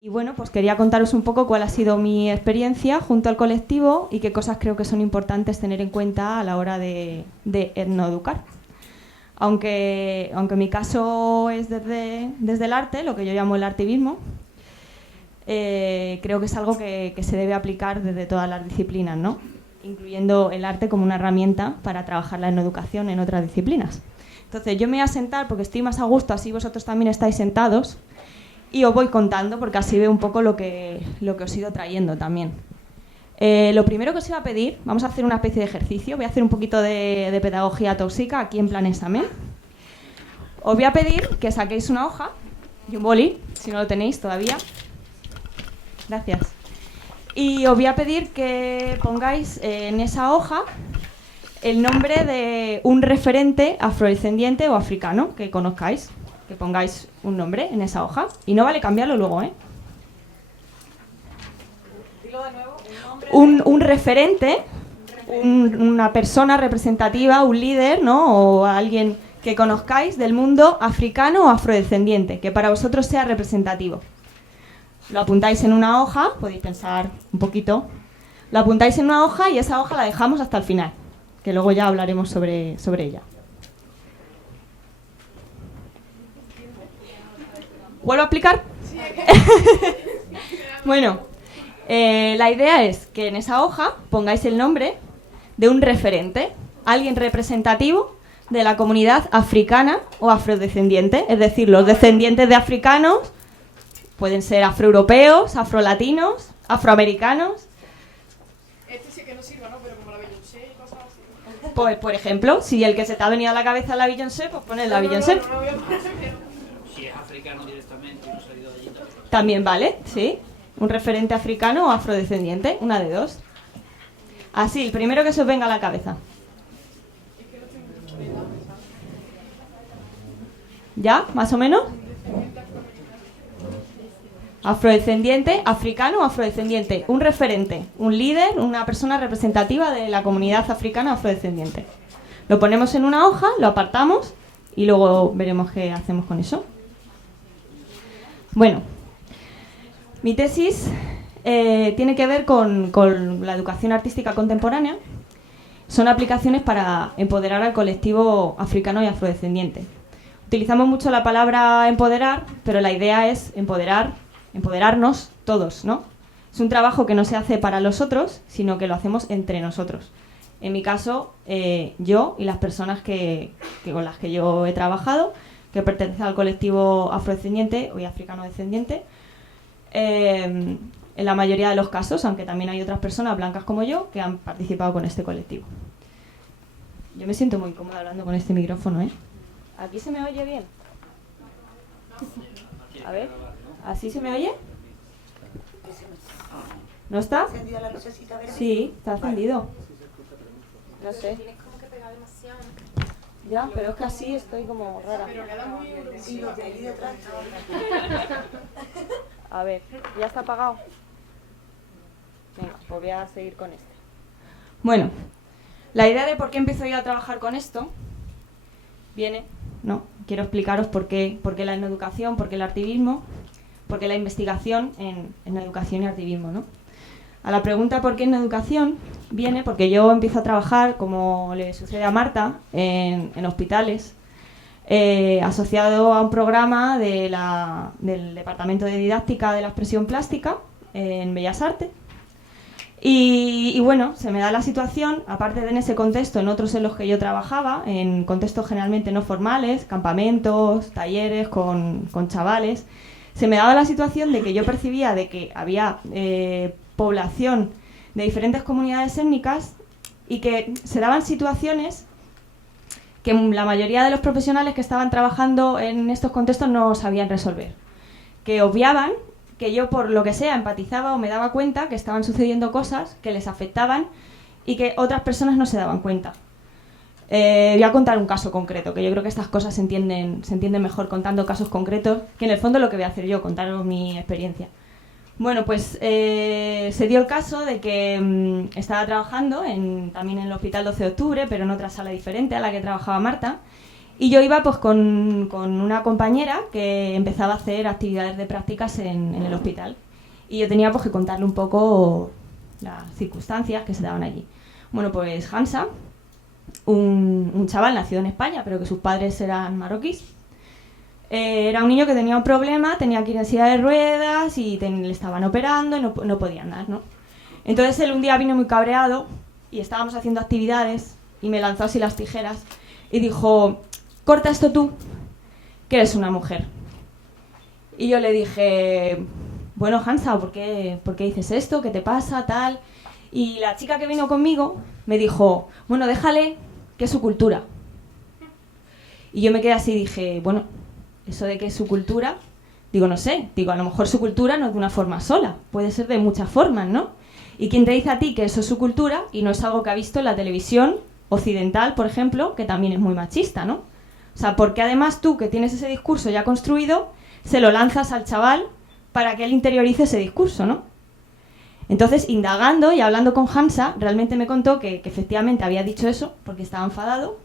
Y bueno, pues quería contaros un poco cuál ha sido mi experiencia junto al colectivo y qué cosas creo que son importantes tener en cuenta a la hora de etnoeducar. Aunque mi caso es desde el arte, lo que yo llamo el artivismo, creo que es algo que se debe aplicar desde todas las disciplinas, ¿no? Incluyendo el arte como una herramienta para trabajar la etnoeducación en otras disciplinas. Entonces yo me voy a sentar porque estoy más a gusto, así vosotros también estáis sentados, y os voy contando porque así veo un poco lo que os he ido trayendo también. Lo primero que os iba a pedir, vamos a hacer una especie de ejercicio, voy a hacer un poquito de pedagogía tóxica aquí en plan examen. Os voy a pedir que saquéis una hoja y un boli, si no lo tenéis todavía. Gracias. Y os voy a pedir que pongáis en esa hoja el nombre de un referente afrodescendiente o africano que conozcáis. Que pongáis un nombre en esa hoja. Y no vale cambiarlo luego, ¿eh? Dilo de nuevo. Un referente, una persona representativa, un líder, ¿no? O alguien que conozcáis del mundo africano o afrodescendiente, que para vosotros sea representativo. Lo apuntáis en una hoja, podéis pensar un poquito. Lo apuntáis en una hoja y esa hoja la dejamos hasta el final, que luego ya hablaremos sobre ella. ¿Vuelvo a aplicar? Sí. Bueno, la idea es que en esa hoja pongáis el nombre de un referente, alguien representativo de la comunidad africana o afrodescendiente, es decir, los descendientes de africanos pueden ser afroeuropeos, afrolatinos, afroamericanos. Este sí que no sirva, ¿no? Pero como la Beyoncé y cosas así. Pues, por ejemplo, si el que se te ha venido a la cabeza es la Beyoncé, pues pones la Beyoncé. No, voy a poner que no. Si es africano directamente y no ha salido de allí también. También vale, sí. Un referente africano o afrodescendiente, una de dos. Así, el primero que se os venga a la cabeza. ¿Ya? ¿Más o menos? Afrodescendiente, africano o afrodescendiente. Un referente, un líder, una persona representativa de la comunidad africana o afrodescendiente. Lo ponemos en una hoja, lo apartamos y luego veremos qué hacemos con eso. Bueno, mi tesis tiene que ver con la educación artística contemporánea. Son aplicaciones para empoderar al colectivo africano y afrodescendiente. Utilizamos mucho la palabra empoderar, pero la idea es empoderarnos todos, ¿no? Es un trabajo que no se hace para los otros, sino que lo hacemos entre nosotros. En mi caso, yo y las personas con las que yo he trabajado, que pertenecen al colectivo afrodescendiente o africano descendiente, en la mayoría de los casos, aunque también hay otras personas blancas como yo que han participado con este colectivo. Yo me siento muy cómoda hablando con este micrófono, ¿eh? ¿Aquí se me oye bien? A ver, ¿así se me oye? ¿No está? ¿Encendida la lucecita verde? Sí, está encendido. No sé. Tienes como que pegar demasiado. Ya, pero es que así estoy como rara. Pero queda muy duro. Sí, lo que hay detrás. A ver, ¿ya está apagado? Venga, pues voy a seguir con este. Bueno, la idea de por qué empiezo yo a trabajar con esto viene, ¿no? Quiero explicaros por qué la etnoeducación, por qué el artivismo, por qué la investigación en educación y artivismo, ¿no? A la pregunta por qué en educación viene porque yo empiezo a trabajar, como le sucede a Marta, en hospitales, asociado a un programa del Departamento de Didáctica de la Expresión Plástica en Bellas Artes. Y bueno, se me da la situación, aparte de en ese contexto, en otros en los que yo trabajaba, en contextos generalmente no formales, campamentos, talleres con chavales, se me daba la situación de que yo percibía de que había población de diferentes comunidades étnicas y que se daban situaciones que la mayoría de los profesionales que estaban trabajando en estos contextos no sabían resolver, que obviaban, que yo por lo que sea empatizaba o me daba cuenta que estaban sucediendo cosas que les afectaban y que otras personas no se daban cuenta. Voy a contar un caso concreto, que yo creo que estas cosas se entienden mejor contando casos concretos, que en el fondo lo que voy a hacer yo, contaros mi experiencia. Bueno, pues se dio el caso de que estaba trabajando también en el Hospital 12 de Octubre, pero en otra sala diferente a la que trabajaba Marta, Y yo iba pues con una compañera que empezaba a hacer actividades de prácticas en el hospital. Y yo tenía pues que contarle un poco las circunstancias que se daban allí. Bueno, pues Hansa, un chaval nacido en España, pero que sus padres eran marroquíes, era un niño que tenía un problema, tenía que ir en silla de ruedas y le estaban operando y no podía andar, ¿no? Entonces él un día vino muy cabreado y estábamos haciendo actividades y me lanzó así las tijeras y dijo: corta esto tú, que eres una mujer. Y yo le dije: bueno, Hansa, ¿por qué dices esto? ¿Qué te pasa? Tal. Y la chica que vino conmigo me dijo: bueno, déjale, que es su cultura. Y yo me quedé así y dije: bueno, eso de que es su cultura, digo, no sé, digo, a lo mejor su cultura no es de una forma sola, puede ser de muchas formas, ¿no? ¿Y quién te dice a ti que eso es su cultura y no es algo que ha visto en la televisión occidental, por ejemplo, que también es muy machista, ¿no? O sea, porque además tú, que tienes ese discurso ya construido, se lo lanzas al chaval para que él interiorice ese discurso, ¿no? Entonces, indagando y hablando con Hansa, realmente me contó que efectivamente había dicho eso porque estaba enfadado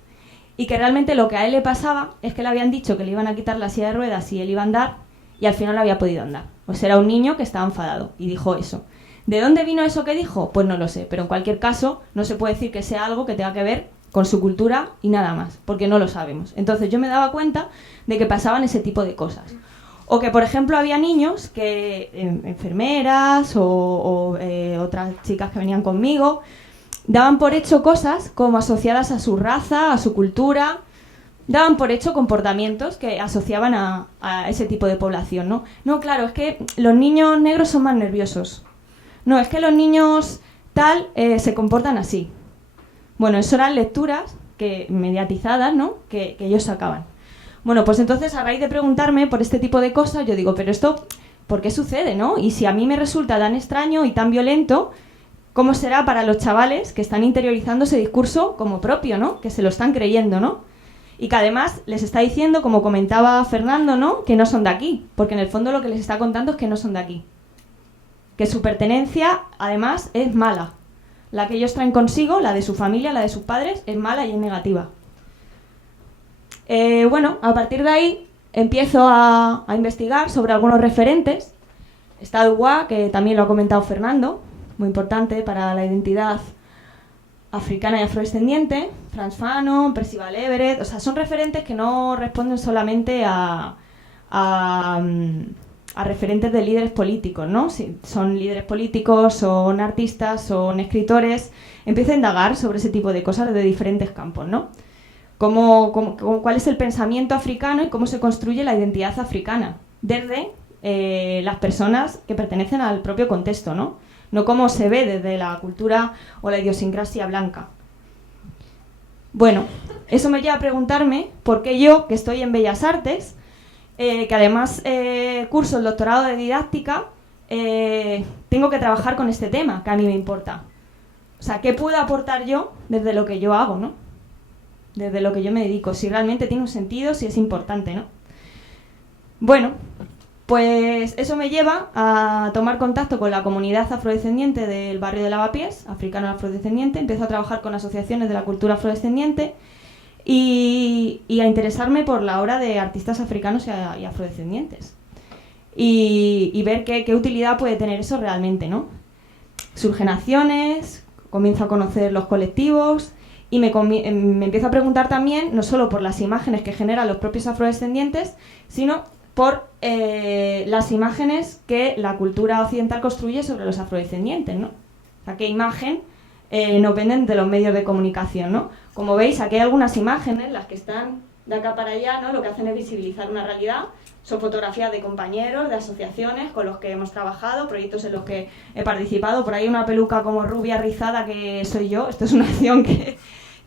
y que realmente lo que a él le pasaba es que le habían dicho que le iban a quitar la silla de ruedas y él iba a andar y al final no había podido andar. Pues era un niño que estaba enfadado y dijo eso. ¿De dónde vino eso que dijo? Pues no lo sé, pero en cualquier caso no se puede decir que sea algo que tenga que ver con su cultura y nada más, porque no lo sabemos. Entonces yo me daba cuenta de que pasaban ese tipo de cosas. O que, por ejemplo, había niños que, enfermeras o otras chicas que venían conmigo, daban por hecho cosas como asociadas a su raza, a su cultura, daban por hecho comportamientos que asociaban a ese tipo de población, ¿no? No, claro, es que los niños negros son más nerviosos. No, es que los niños tal se comportan así. Bueno, eso eran lecturas mediatizadas, ¿no? que ellos sacaban. Bueno, pues entonces a raíz de preguntarme por este tipo de cosas, yo digo, pero esto, ¿por qué sucede, no? Y si a mí me resulta tan extraño y tan violento, ¿cómo será para los chavales que están interiorizando ese discurso como propio, ¿no? Que se lo están creyendo, ¿no? Y que además les está diciendo, como comentaba Fernando, ¿no? Que no son de aquí, porque en el fondo lo que les está contando es que no son de aquí. Que su pertenencia, además, es mala. La que ellos traen consigo, la de su familia, la de sus padres, es mala y es negativa. Bueno, a partir de ahí empiezo a investigar sobre algunos referentes. Está Dubois, que también lo ha comentado Fernando, muy importante para la identidad africana y afrodescendiente, Frantz Fanon, Percival Everett, o sea, son referentes que no responden solamente a referentes de líderes políticos, ¿no? Si son líderes políticos, son artistas, son escritores. Empiezo a indagar sobre ese tipo de cosas de diferentes campos, ¿no? Cuál es el pensamiento africano y cómo se construye la identidad africana desde las personas que pertenecen al propio contexto, ¿no? No cómo se ve desde la cultura o la idiosincrasia blanca. Bueno, eso me lleva a preguntarme por qué yo, que estoy en Bellas Artes, que además curso el doctorado de didáctica, tengo que trabajar con este tema que a mí me importa. O sea, ¿qué puedo aportar yo desde lo que yo hago, ¿no? Desde lo que yo me dedico, si realmente tiene un sentido, si es importante, ¿no? Bueno, pues eso me lleva a tomar contacto con la comunidad afrodescendiente del barrio de Lavapiés, africano afrodescendiente. Empiezo a trabajar con asociaciones de la cultura afrodescendiente y a interesarme por la obra de artistas africanos y afrodescendientes. Y ver qué utilidad puede tener eso realmente, ¿no? Surgen acciones, comienzo a conocer los colectivos y me empiezo a preguntar también, no solo por las imágenes que generan los propios afrodescendientes, sino por las imágenes que la cultura occidental construye sobre los afrodescendientes, ¿no? O sea, qué imagen nos venden de los medios de comunicación, ¿no? Como veis, aquí hay algunas imágenes, las que están de acá para allá, ¿no? Lo que hacen es visibilizar una realidad. Son fotografías de compañeros, de asociaciones con los que hemos trabajado, proyectos en los que he participado. Por ahí una peluca como rubia rizada que soy yo. Esto es una acción que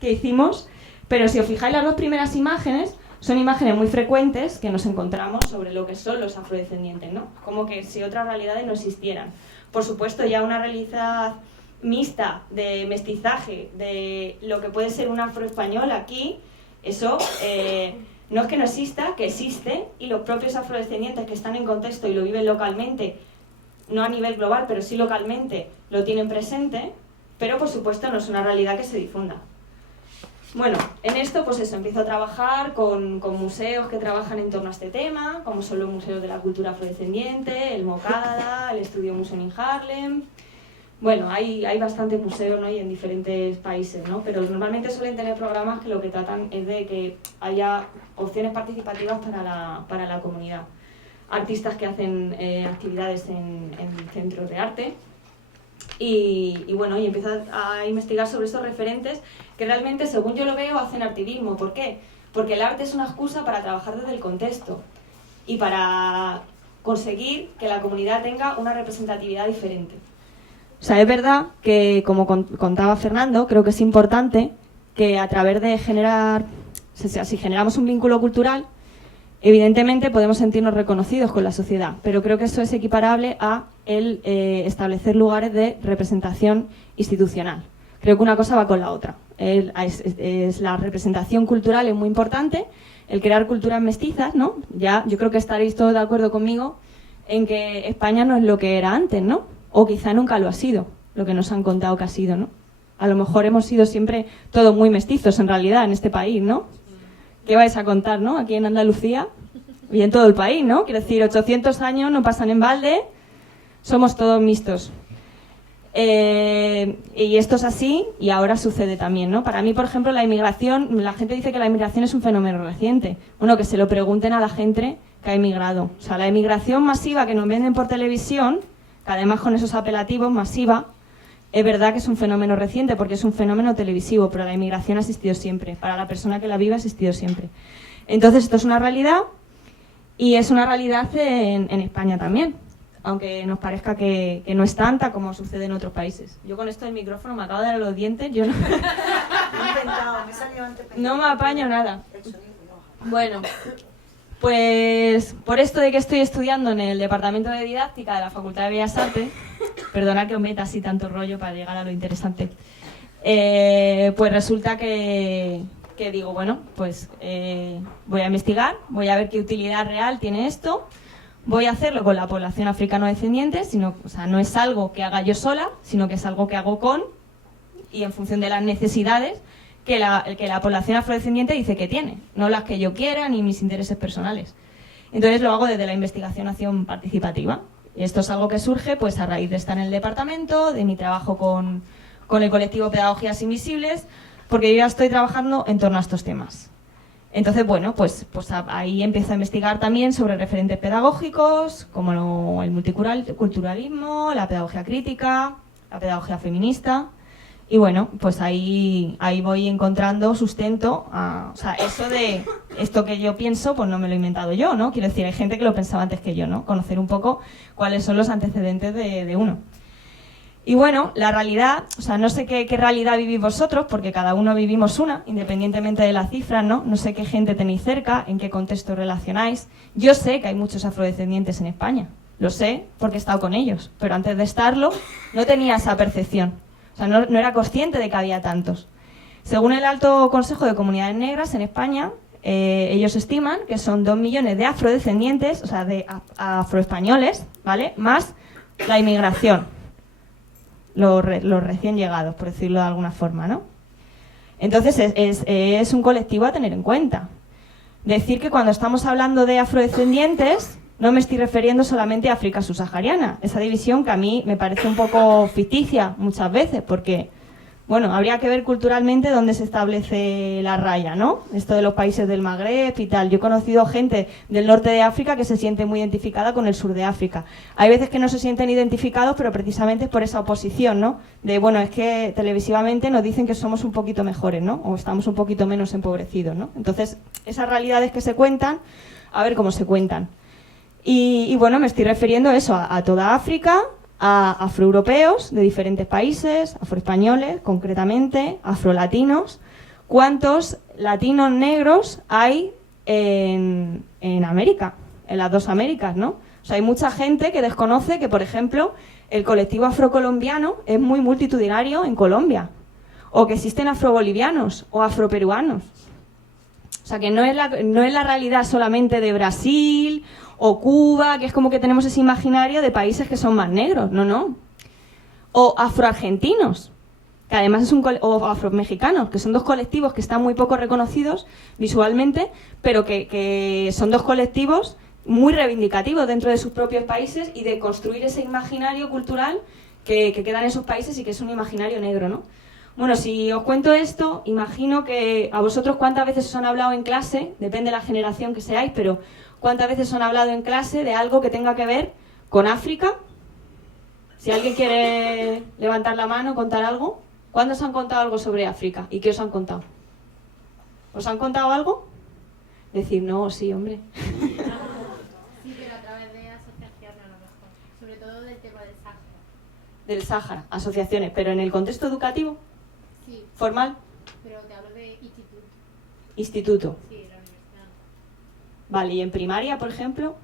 hicimos. Pero si os fijáis, las dos primeras imágenes son imágenes muy frecuentes que nos encontramos sobre lo que son los afrodescendientes, ¿no? Como que si otras realidades no existieran. Por supuesto, ya una realidad mixta de mestizaje, de lo que puede ser un afroespañol aquí, eso no es que no exista, que existe, y los propios afrodescendientes que están en contexto y lo viven localmente, no a nivel global, pero sí localmente, lo tienen presente, pero por supuesto no es una realidad que se difunda. Bueno, en esto, pues eso, empiezo a trabajar con museos que trabajan en torno a este tema, como son los museos de la cultura afrodescendiente, el Mocada, el Estudio Museum in Harlem. Bueno, hay bastantes museos, ¿no? Y en diferentes países, ¿no? Pero normalmente suelen tener programas que lo que tratan es de que haya opciones participativas para la comunidad. Artistas que hacen actividades en centros de arte. Y bueno, y empiezo a investigar sobre estos referentes que realmente, según yo lo veo, hacen activismo. ¿Por qué? Porque el arte es una excusa para trabajar desde el contexto y para conseguir que la comunidad tenga una representatividad diferente. O sea, es verdad que, como contaba Fernando, creo que es importante que a través de generar, o sea, si generamos un vínculo cultural, evidentemente podemos sentirnos reconocidos con la sociedad, pero creo que eso es equiparable a el establecer lugares de representación institucional. Creo que una cosa va con la otra. La representación cultural es muy importante, el crear culturas mestizas, ¿no? Ya, yo creo que estaréis todos de acuerdo conmigo en que España no es lo que era antes, ¿no? O quizá nunca lo ha sido, lo que nos han contado que ha sido, ¿no? A lo mejor hemos sido siempre todos muy mestizos, en realidad, en este país, ¿no? ¿Qué vais a contar, no? Aquí en Andalucía y en todo el país, ¿no? Quiero decir, 800 años no pasan en balde, somos todos mixtos. Y esto es así y ahora sucede también, ¿no? Para mí, por ejemplo, la inmigración, la gente dice que la inmigración es un fenómeno reciente. Bueno, que se lo pregunten a la gente que ha emigrado. O sea, la inmigración masiva que nos venden por televisión, que además con esos apelativos, masiva, es verdad que es un fenómeno reciente porque es un fenómeno televisivo, pero la inmigración ha existido siempre. Para la persona que la vive ha existido siempre. Entonces, esto es una realidad y es una realidad en España también, aunque nos parezca que no es tanta como sucede en otros países. Yo con esto del micrófono me acabo de dar los dientes, yo no, no me apaño nada. Bueno, pues por esto de que estoy estudiando en el Departamento de Didáctica de la Facultad de Bellas Artes, perdonad que os meta así tanto rollo para llegar a lo interesante, pues resulta que digo, bueno, pues voy a investigar, voy a ver qué utilidad real tiene esto, voy a hacerlo con la población africano-descendiente, o sea, no es algo que haga yo sola, sino que es algo que hago con y en función de las necesidades que la población afrodescendiente dice que tiene, no las que yo quiera ni mis intereses personales. Entonces lo hago desde la investigación participativa. Y esto es algo que surge pues a raíz de estar en el departamento, de mi trabajo con el colectivo Pedagogías Invisibles, porque yo ya estoy trabajando en torno a estos temas. Entonces, bueno, pues ahí empiezo a investigar también sobre referentes pedagógicos, como el multiculturalismo, la pedagogía crítica, la pedagogía feminista. Y bueno, pues ahí voy encontrando sustento o sea, eso de esto que yo pienso, pues no me lo he inventado yo, ¿no? Quiero decir, hay gente que lo pensaba antes que yo, ¿no? Conocer un poco cuáles son los antecedentes de uno. Y bueno, la realidad, o sea, no sé qué realidad vivís vosotros, porque cada uno vivimos una, independientemente de las cifras, ¿no? No sé qué gente tenéis cerca, en qué contexto relacionáis. Yo sé que hay muchos afrodescendientes en España, lo sé porque he estado con ellos, pero antes de estarlo no tenía esa percepción. O sea, no era consciente de que había tantos. Según el Alto Consejo de Comunidades Negras en España, ellos estiman que son 2 millones de afrodescendientes, o sea, de afroespañoles, ¿vale? Más la inmigración, los recién llegados, por decirlo de alguna forma, ¿no? Entonces, es un colectivo a tener en cuenta. Decir que cuando estamos hablando de afrodescendientes, no me estoy refiriendo solamente a África subsahariana, esa división que a mí me parece un poco ficticia muchas veces, porque, bueno, habría que ver culturalmente dónde se establece la raya, ¿no? Esto de los países del Magreb y tal. Yo he conocido gente del norte de África que se siente muy identificada con el sur de África. Hay veces que no se sienten identificados, pero precisamente es por esa oposición, ¿no? De, bueno, es que televisivamente nos dicen que somos un poquito mejores, ¿no? O estamos un poquito menos empobrecidos, ¿no? Entonces, esas realidades que se cuentan, a ver cómo se cuentan. Y bueno, me estoy refiriendo a eso, a toda África, a afroeuropeos de diferentes países, afroespañoles concretamente, afrolatinos. ¿Cuántos latinos negros hay en América, en las dos Américas, ¿no? O sea, hay mucha gente que desconoce que, por ejemplo, el colectivo afrocolombiano es muy multitudinario en Colombia, o que existen afrobolivianos o afroperuanos. O sea, que no es la realidad solamente de Brasil o Cuba, que es como que tenemos ese imaginario de países que son más negros. No, no. O afroargentinos. que además es o afromexicanos, que son dos colectivos que están muy poco reconocidos visualmente, pero que son dos colectivos muy reivindicativos dentro de sus propios países y de construir ese imaginario cultural que queda en esos países y que es un imaginario negro, ¿no? Bueno, si os cuento esto, imagino que a vosotros cuántas veces os han hablado en clase, depende de la generación que seáis, pero cuántas veces os han hablado en clase de algo que tenga que ver con África. Si alguien quiere levantar la mano, contar algo. ¿Cuándo os han contado algo sobre África? ¿Y qué os han contado? ¿Os han contado algo? Decir, no, sí, hombre. Sí, pero a través de asociaciones a lo mejor, sobre todo del tema del Sáhara. Del Sáhara, asociaciones, pero en el contexto educativo, Sí, formal, pero te hablo de instituto. instituto. Sí, la universidad. Vale, ¿y en primaria, por ejemplo?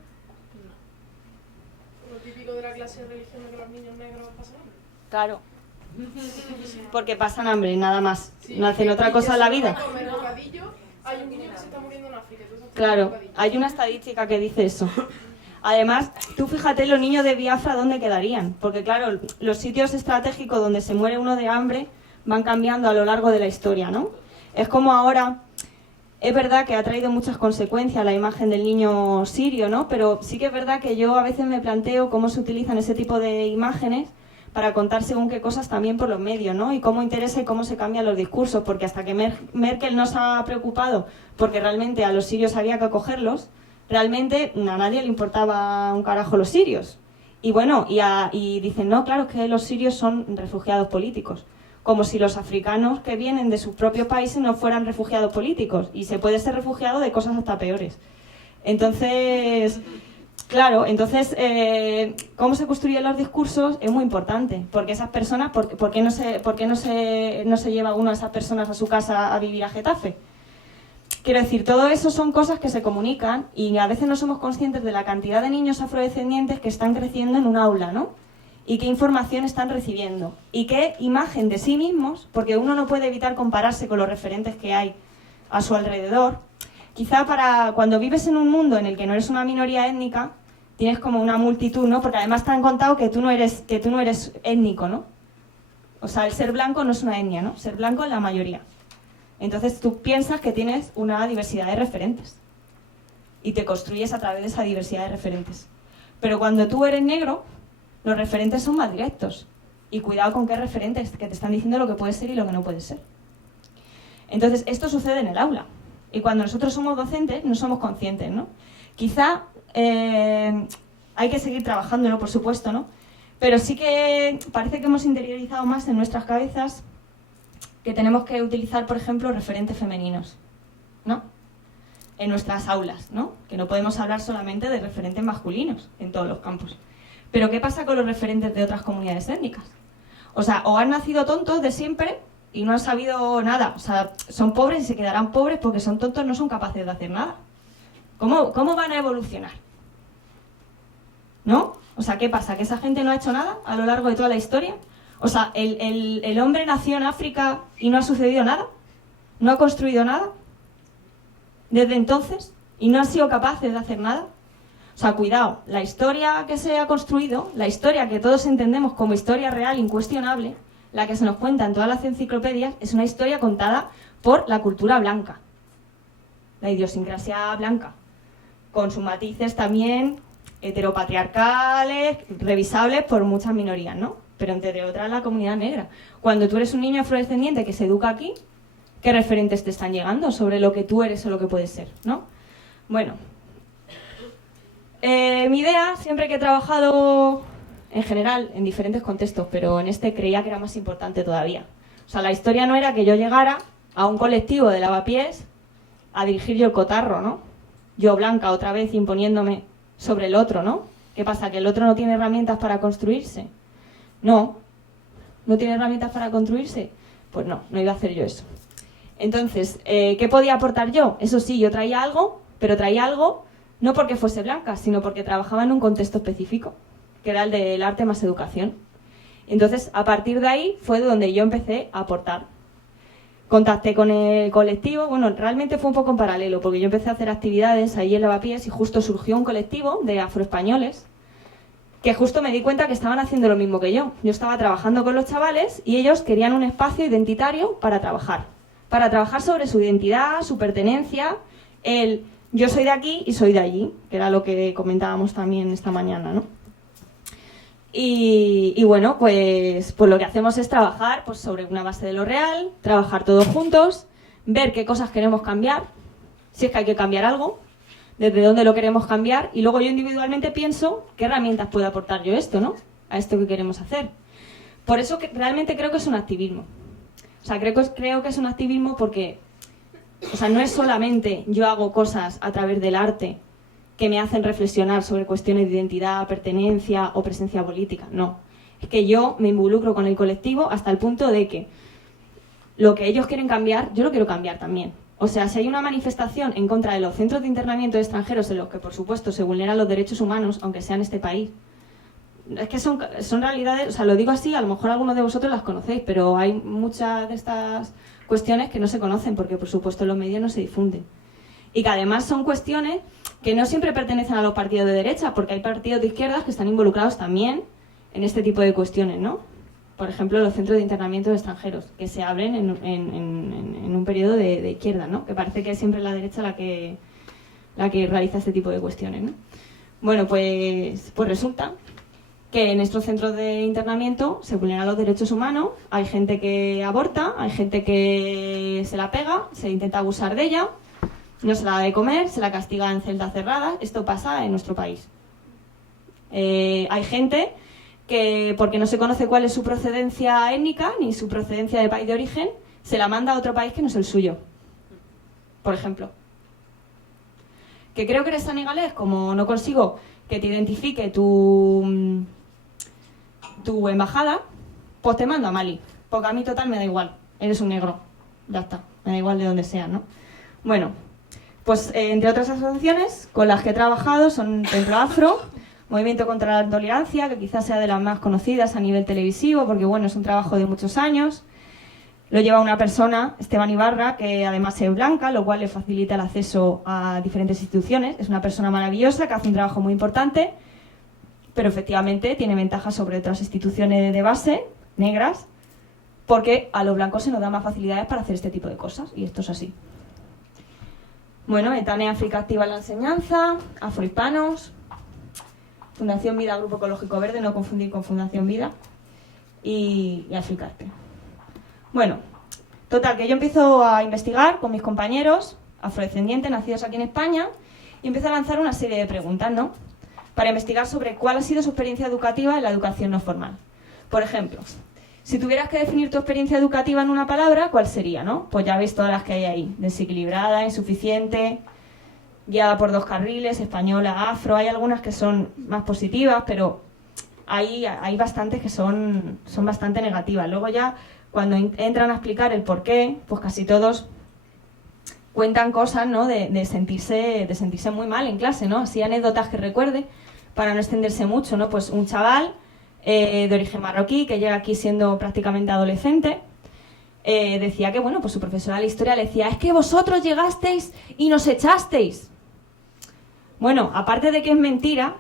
No. Lo típico de la clase de religión de que los niños negros pasan hambre. Claro. Porque pasan hambre, nada más. Sí, No hacen otra y cosa que en la si vida. van a comer bocadillo, hay un niño que se está muriendo en África. Entonces hacen Claro, bocadillo. hay una estadística que dice eso. Además, tú fíjate los niños de Biafra dónde quedarían, porque claro, los sitios estratégicos donde se muere uno de hambre van cambiando a lo largo de la historia, ¿no? Es como ahora, es verdad que ha traído muchas consecuencias la imagen del niño sirio, ¿no? Pero sí que es verdad que yo a veces me planteo cómo se utilizan ese tipo de imágenes para contar según qué cosas también por los medios, ¿no? Y cómo interesa y cómo se cambian los discursos, porque hasta que Merkel no se ha preocupado porque realmente a los sirios había que acogerlos, realmente a nadie le importaba un carajo los sirios. Y bueno, y dicen, no, claro, es que los sirios son refugiados políticos. Como si los africanos que vienen de sus propios países no fueran refugiados políticos. Y se puede ser refugiado de cosas hasta peores. Entonces, claro, cómo se construyen los discursos es muy importante. Porque esas personas, ¿por qué no se lleva uno a esas personas a su casa a vivir a Getafe? Quiero decir, todo eso son cosas que se comunican y a veces no somos conscientes de la cantidad de niños afrodescendientes que están creciendo en un aula, ¿no? Y qué información están recibiendo. Y qué imagen de sí mismos, porque uno no puede evitar compararse con los referentes que hay a su alrededor. Quizá para cuando vives en un mundo en el que no eres una minoría étnica, tienes como una multitud, ¿no? Porque además te han contado que tú no eres étnico, ¿no? O sea, el ser blanco no es una etnia, ¿no? Ser blanco es la mayoría. Entonces tú piensas que tienes una diversidad de referentes y te construyes a través de esa diversidad de referentes. Pero cuando tú eres negro, los referentes son más directos. Y cuidado con qué referentes, que te están diciendo lo que puede ser y lo que no puede ser. Entonces esto sucede en el aula. Y cuando nosotros somos docentes no somos conscientes, ¿no? Quizá hay que seguir trabajándolo, por supuesto, ¿no? Pero sí que parece que hemos interiorizado más en nuestras cabezas que tenemos que utilizar, por ejemplo, referentes femeninos, ¿no? En nuestras aulas, ¿no? Que no podemos hablar solamente de referentes masculinos en todos los campos. Pero ¿qué pasa con los referentes de otras comunidades étnicas? O sea, o han nacido tontos de siempre y no han sabido nada. O sea, son pobres y se quedarán pobres porque son tontos, no son capaces de hacer nada. ¿Cómo van a evolucionar? ¿No? O sea, ¿qué pasa? ¿Que esa gente no ha hecho nada a lo largo de toda la historia? O sea, ¿el hombre nació en África y no ha sucedido nada? ¿No ha construido nada? ¿Desde entonces? ¿Y no han sido capaces de hacer nada? O sea, cuidado, la historia que se ha construido, la historia que todos entendemos como historia real, incuestionable, la que se nos cuenta en todas las enciclopedias, es una historia contada por la cultura blanca, la idiosincrasia blanca, con sus matices también heteropatriarcales, revisables por muchas minorías, ¿no? Pero entre otras la comunidad negra. Cuando tú eres un niño afrodescendiente que se educa aquí, ¿qué referentes te están llegando sobre lo que tú eres o lo que puedes ser, ¿no? Bueno, mi idea, siempre que he trabajado en general en diferentes contextos, pero en este creía que era más importante todavía. O sea, la historia no era que yo llegara a un colectivo de lavapiés a dirigir yo el cotarro, ¿no? Yo blanca otra vez imponiéndome sobre el otro, ¿no? ¿Qué pasa? ¿Que el otro no tiene herramientas para construirse? No. ¿No tiene herramientas para construirse? Pues no iba a hacer yo eso. Entonces, ¿qué podía aportar yo? Eso sí, yo traía algo, pero traía algo no porque fuese blanca, sino porque trabajaba en un contexto específico, que era el del arte más educación. Entonces, a partir de ahí fue donde yo empecé a aportar. Contacté con el colectivo, bueno, realmente fue un poco en paralelo, porque yo empecé a hacer actividades ahí en Lavapiés y justo surgió un colectivo de afroespañoles que justo me di cuenta que estaban haciendo lo mismo que yo. Yo estaba trabajando con los chavales y ellos querían un espacio identitario para trabajar sobre su identidad, su pertenencia, el yo soy de aquí y soy de allí, que era lo que comentábamos también esta mañana, ¿no? Y bueno, pues lo que hacemos es trabajar pues, sobre una base de lo real, trabajar todos juntos, ver qué cosas queremos cambiar, si es que hay que cambiar algo, desde dónde lo queremos cambiar, y luego yo individualmente pienso qué herramientas puedo aportar yo esto, ¿no? A esto que queremos hacer. Por eso que realmente creo que es un activismo. O sea, creo que es un activismo porque, o sea, no es solamente yo hago cosas a través del arte que me hacen reflexionar sobre cuestiones de identidad, pertenencia o presencia política, no. Es que yo me involucro con el colectivo hasta el punto de que lo que ellos quieren cambiar, yo lo quiero cambiar también. O sea, si hay una manifestación en contra de los centros de internamiento de extranjeros en los que, por supuesto, se vulneran los derechos humanos, aunque sea en este país, es que son realidades, o sea, lo digo así, a lo mejor algunos de vosotros las conocéis, pero hay muchas de estas cuestiones que no se conocen porque, por supuesto, en los medios no se difunden. Y que además son cuestiones que no siempre pertenecen a los partidos de derecha, porque hay partidos de izquierdas que están involucrados también en este tipo de cuestiones, ¿no? Por ejemplo, los centros de internamiento de extranjeros, que se abren en un periodo de izquierda, ¿no? Que parece que es siempre la derecha la que realiza este tipo de cuestiones, ¿no? Bueno, pues resulta que en estos centros de internamiento se vulneran los derechos humanos, hay gente que aborta, hay gente que se la pega, se intenta abusar de ella, no se la da de comer, se la castiga en celdas cerradas. Esto pasa en nuestro país. Hay gente que, porque no se conoce cuál es su procedencia étnica ni su procedencia de país de origen, se la manda a otro país que no es el suyo, por ejemplo. Que creo que eres senegalés, como no consigo que te identifique tu embajada, pues te mando a Mali, porque a mí total me da igual, eres un negro, ya está, me da igual de donde sea, ¿no? Bueno, pues entre otras asociaciones con las que he trabajado son Templo Afro, Movimiento contra la Intolerancia, que quizás sea de las más conocidas a nivel televisivo, porque bueno, es un trabajo de muchos años. Lo lleva una persona, Esteban Ibarra, que además es blanca, lo cual le facilita el acceso a diferentes instituciones. Es una persona maravillosa que hace un trabajo muy importante, pero efectivamente tiene ventajas sobre otras instituciones de base, negras, porque a los blancos se nos da más facilidades para hacer este tipo de cosas, y esto es así. Bueno, Etane África Activa en la Enseñanza, Afrohispanos, Fundación Vida, Grupo Ecológico Verde, no confundir con Fundación Vida, y Africarte. Bueno, total, que yo empiezo a investigar con mis compañeros afrodescendientes nacidos aquí en España y empiezo a lanzar una serie de preguntas, ¿no? Para investigar sobre cuál ha sido su experiencia educativa en la educación no formal. Por ejemplo, si tuvieras que definir tu experiencia educativa en una palabra, ¿cuál sería, no? Pues ya veis todas las que hay ahí. Desequilibrada, insuficiente, guiada por dos carriles, española, afro. Hay algunas que son más positivas, pero hay bastantes que son bastante negativas. Luego ya, cuando entran a explicar el por qué, pues casi todos cuentan cosas, ¿no? de sentirse muy mal en clase, ¿no? Así anécdotas que recuerde, para no extenderse mucho, ¿no? Pues un chaval de origen marroquí que llega aquí siendo prácticamente adolescente, decía que, bueno, pues su profesora de historia le decía, es que vosotros llegasteis y nos echasteis. Bueno, aparte de que es mentira,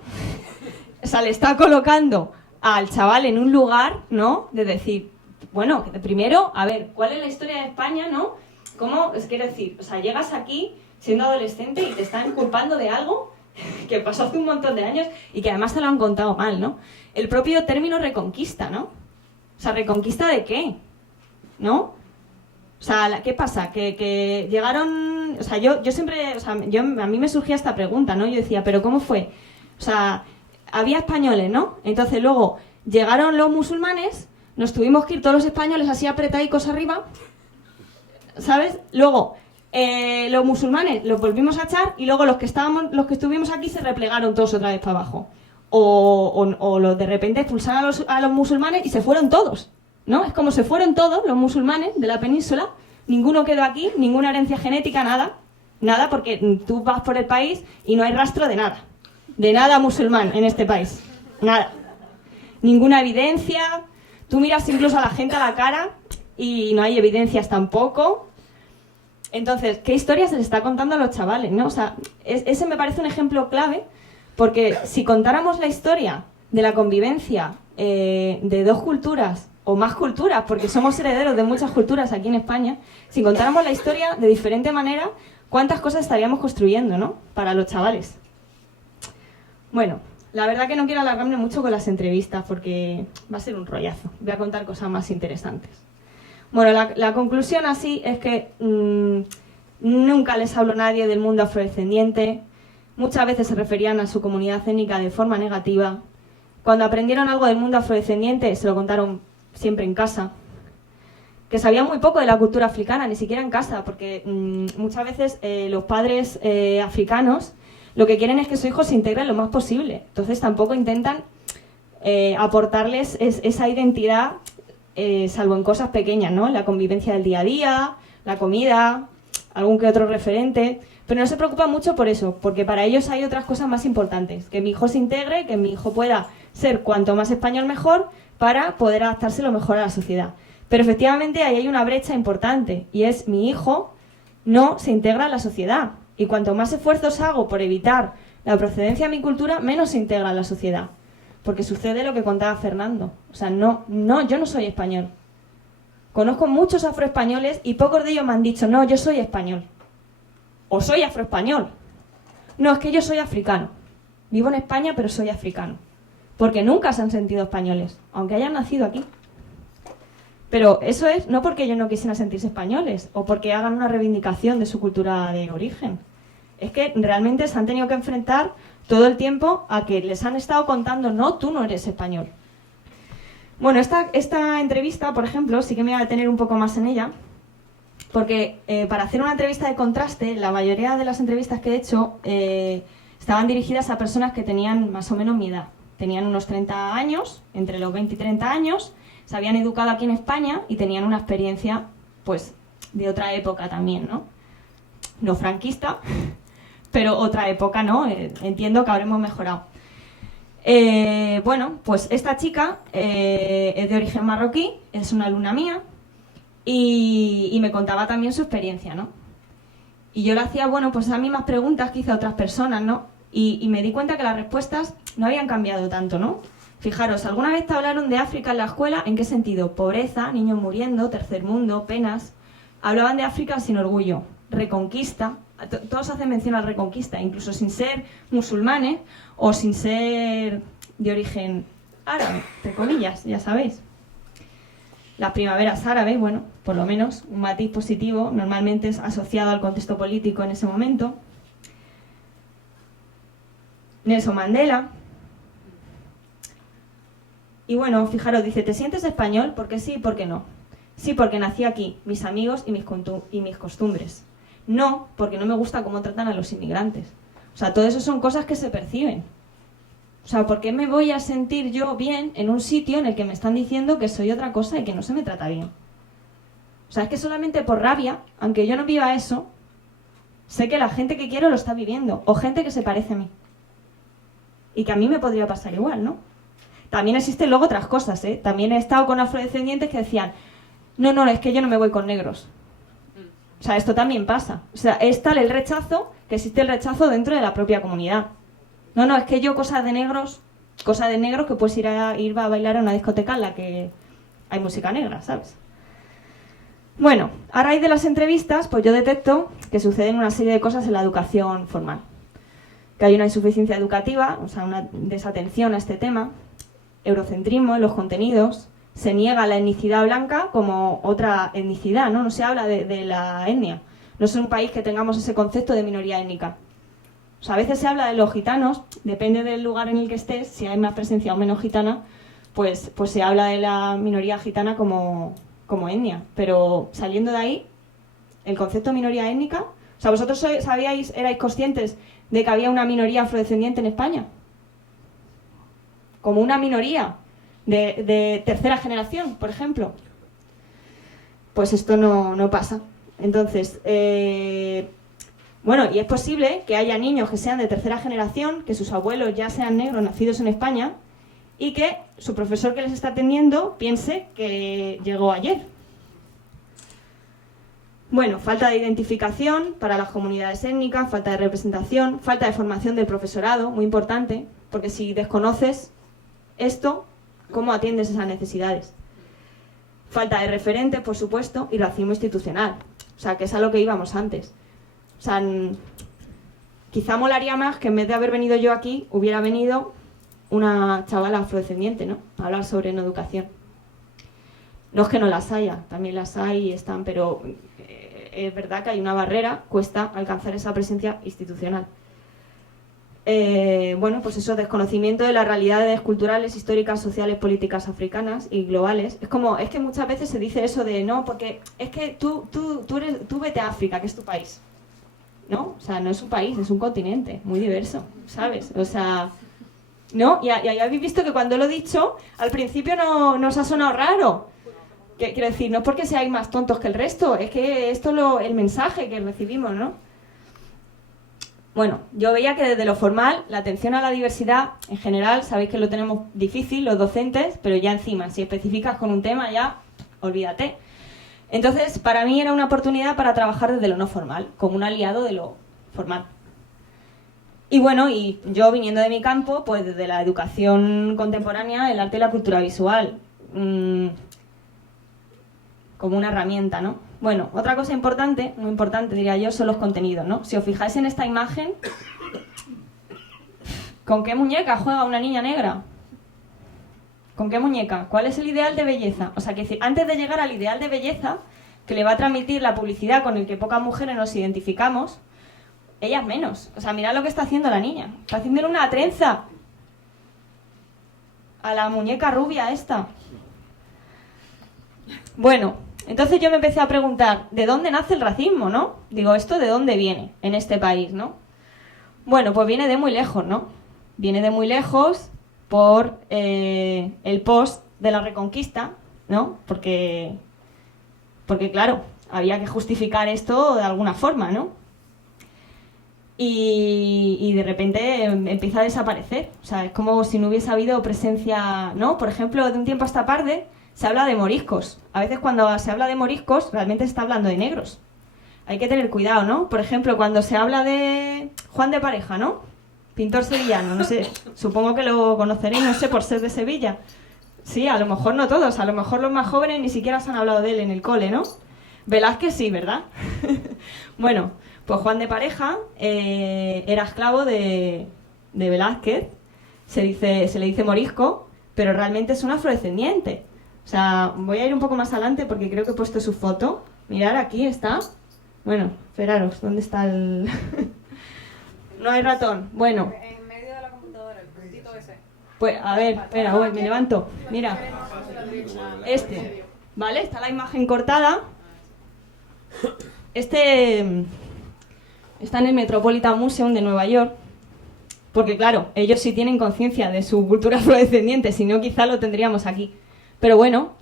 o sea, le está colocando al chaval en un lugar, ¿no? De decir, bueno, primero, a ver, ¿cuál es la historia de España, no? ¿Cómo? Es que decir, o sea, llegas aquí siendo adolescente y te están culpando de algo que pasó hace un montón de años y que además te lo han contado mal, ¿no? El propio término reconquista, ¿no? O sea, ¿reconquista de qué? ¿No? O sea, ¿qué pasa? Que llegaron... O sea, yo siempre... O sea, a mí me surgía esta pregunta, ¿no? Yo decía, ¿pero cómo fue? O sea, había españoles, ¿no? Entonces luego llegaron los musulmanes, nos tuvimos que ir todos los españoles así apretadicos arriba, ¿sabes? Luego los musulmanes los volvimos a echar y luego los que estuvimos aquí se replegaron todos otra vez para abajo. O los de repente expulsaron a los musulmanes y se fueron todos, ¿no? Es como se fueron todos los musulmanes de la península, ninguno quedó aquí, ninguna herencia genética, nada, porque tú vas por el país y no hay rastro de nada musulmán en este país, nada, ninguna evidencia. Tú miras incluso a la gente a la cara y no hay evidencias tampoco. Entonces, ¿qué historia se les está contando a los chavales, no? O sea, ese me parece un ejemplo clave, porque si contáramos la historia de la convivencia de dos culturas, o más culturas, porque somos herederos de muchas culturas aquí en España, si contáramos la historia de diferente manera, ¿cuántas cosas estaríamos construyendo, ¿no? Para los chavales. Bueno, la verdad que no quiero alargarme mucho con las entrevistas porque va a ser un rollazo. Voy a contar cosas más interesantes. Bueno, la conclusión así es que nunca les habló nadie del mundo afrodescendiente. Muchas veces se referían a su comunidad étnica de forma negativa. Cuando aprendieron algo del mundo afrodescendiente se lo contaron siempre en casa. Que sabían muy poco de la cultura africana, ni siquiera en casa, porque muchas veces los padres africanos lo que quieren es que su hijo se integre lo más posible. Entonces tampoco intentan aportarles esa identidad, salvo en cosas pequeñas, ¿no? La convivencia del día a día, la comida, algún que otro referente. Pero no se preocupan mucho por eso, porque para ellos hay otras cosas más importantes. Que mi hijo se integre, que mi hijo pueda ser cuanto más español mejor para poder adaptarse lo mejor a la sociedad. Pero efectivamente ahí hay una brecha importante y es mi hijo no se integra a la sociedad. Y cuanto más esfuerzos hago por evitar la procedencia de mi cultura, menos se integra a la sociedad. Porque sucede lo que contaba Fernando. O sea, yo no soy español. Conozco muchos afroespañoles y pocos de ellos me han dicho, no, yo soy español. O soy afroespañol. No, es que yo soy africano. Vivo en España, pero soy africano. Porque nunca se han sentido españoles, aunque hayan nacido aquí. Pero eso es no porque ellos no quisieran sentirse españoles o porque hagan una reivindicación de su cultura de origen. Es que realmente se han tenido que enfrentar todo el tiempo a que les han estado contando, no, tú no eres español. Bueno, esta entrevista, por ejemplo, sí que me voy a detener un poco más en ella, porque para hacer una entrevista de contraste, la mayoría de las entrevistas que he hecho estaban dirigidas a personas que tenían más o menos mi edad. Tenían unos 30 años, entre los 20 y 30 años, se habían educado aquí en España y tenían una experiencia, pues, de otra época también, ¿no? No franquista, pero otra época, ¿no? Entiendo que habremos mejorado. Bueno, pues esta chica es de origen marroquí, es una alumna mía y me contaba también su experiencia, ¿no? Y yo le hacía, bueno, pues esas mismas preguntas que hice a otras personas, ¿no? Y me di cuenta que las respuestas no habían cambiado tanto, ¿no? Fijaros, ¿alguna vez te hablaron de África en la escuela? ¿En qué sentido? Pobreza, niños muriendo, tercer mundo, penas. Hablaban de África sin orgullo, reconquista. Todos hacen mención a la reconquista, incluso sin ser musulmanes o sin ser de origen árabe, entre comillas, ya sabéis. Las primaveras árabes, bueno, por lo menos un matiz positivo, normalmente es asociado al contexto político en ese momento. Nelson Mandela. Y bueno, fijaros, dice, ¿te sientes español? ¿Por qué sí y por qué no? Sí, porque nací aquí, mis amigos y mis costumbres. No, porque no me gusta cómo tratan a los inmigrantes. O sea, todo eso son cosas que se perciben. O sea, ¿por qué me voy a sentir yo bien en un sitio en el que me están diciendo que soy otra cosa y que no se me trata bien? O sea, es que solamente por rabia, aunque yo no viva eso, sé que la gente que quiero lo está viviendo, o gente que se parece a mí. Y que a mí me podría pasar igual, ¿no? También existen luego otras cosas, ¿eh? También he estado con afrodescendientes que decían, no, es que yo no me voy con negros. O sea, esto también pasa. O sea, es tal el rechazo que existe el rechazo dentro de la propia comunidad. No, es que yo cosa de negros que puedes ir a bailar a una discoteca en la que hay música negra, ¿sabes? Bueno, a raíz de las entrevistas, pues yo detecto que suceden una serie de cosas en la educación formal. Que hay una insuficiencia educativa, o sea, una desatención a este tema, eurocentrismo en los contenidos, se niega la etnicidad blanca como otra etnicidad, ¿no? No se habla de la etnia. No es un país que tengamos ese concepto de minoría étnica. O sea, a veces se habla de los gitanos, depende del lugar en el que estés, si hay más presencia o menos gitana, pues se habla de la minoría gitana como etnia. Pero saliendo de ahí, el concepto de minoría étnica... O sea, ¿vosotros erais conscientes de que había una minoría afrodescendiente en España? Como una minoría de tercera generación, por ejemplo. Pues esto no pasa. Entonces, bueno, y es posible que haya niños que sean de tercera generación, que sus abuelos ya sean negros nacidos en España y que su profesor que les está atendiendo piense que llegó ayer. Bueno, falta de identificación para las comunidades étnicas, falta de representación, falta de formación del profesorado, muy importante, porque si desconoces esto, ¿cómo atiendes esas necesidades? Falta de referentes, por supuesto, y racismo institucional. O sea, que es a lo que íbamos antes. O sea, quizá molaría más que en vez de haber venido yo aquí, hubiera venido una chavala afrodescendiente, ¿no? A hablar sobre no educación. No es que no las haya, también las hay y están, pero es verdad que hay una barrera, cuesta alcanzar esa presencia institucional. Bueno, pues eso, desconocimiento de las realidades culturales, históricas, sociales, políticas africanas y globales. Es que muchas veces se dice eso de no, porque es que tú vete a África, que es tu país. ¿No? O sea, no es un país, es un continente muy diverso, ¿sabes? O sea, ¿no? Y habéis visto que cuando lo he dicho, al principio no os ha sonado raro. Quiero decir, no es porque seáis más tontos que el resto, es que esto es el mensaje que recibimos, ¿no? Bueno, yo veía que desde lo formal, la atención a la diversidad, en general, sabéis que lo tenemos difícil los docentes, pero ya encima, si especificas con un tema, ya, olvídate. Entonces, para mí era una oportunidad para trabajar desde lo no formal, como un aliado de lo formal. Y bueno, y yo viniendo de mi campo, pues desde la educación contemporánea, el arte y la cultura visual, como una herramienta, ¿no? Bueno, otra cosa importante, muy importante diría yo, son los contenidos, ¿no? Si os fijáis en esta imagen, ¿con qué muñeca juega una niña negra? ¿Con qué muñeca? ¿Cuál es el ideal de belleza? O sea, que antes de llegar al ideal de belleza que le va a transmitir la publicidad con el que pocas mujeres nos identificamos, ellas menos. O sea, mirad lo que está haciendo la niña. Está haciéndole una trenza a la muñeca rubia esta. Bueno, entonces yo me empecé a preguntar, ¿de dónde nace el racismo, no? Digo, ¿esto de dónde viene en este país, no? Bueno, pues viene de muy lejos, ¿no? Viene de muy lejos por el post de la Reconquista, ¿no? Porque claro, había que justificar esto de alguna forma, ¿no? Y de repente empieza a desaparecer. O sea, es como si no hubiese habido presencia, ¿no? Por ejemplo, de un tiempo a esta parte se habla de moriscos. A veces cuando se habla de moriscos, realmente se está hablando de negros. Hay que tener cuidado, ¿no? Por ejemplo, cuando se habla de Juan de Pareja, ¿no? Pintor sevillano, no sé, supongo que lo conoceréis, no sé, por ser de Sevilla. Sí, a lo mejor no todos, a lo mejor los más jóvenes ni siquiera se han hablado de él en el cole, ¿no? Velázquez sí, ¿verdad? Bueno, pues Juan de Pareja era esclavo de Velázquez, se le dice morisco, pero realmente es un afrodescendiente. O sea, voy a ir un poco más adelante porque creo que he puesto su foto. Mirad, aquí está. Bueno, esperaros, ¿dónde está el...? No hay ratón. Bueno. En medio de la computadora, el puntito ese. Pues, a ver, espera, voy, me levanto. Mira, este, ¿vale? Está la imagen cortada. Este está en el Metropolitan Museum de Nueva York. Porque, claro, ellos sí tienen conciencia de su cultura afrodescendiente, si no, quizá lo tendríamos aquí. Pero bueno,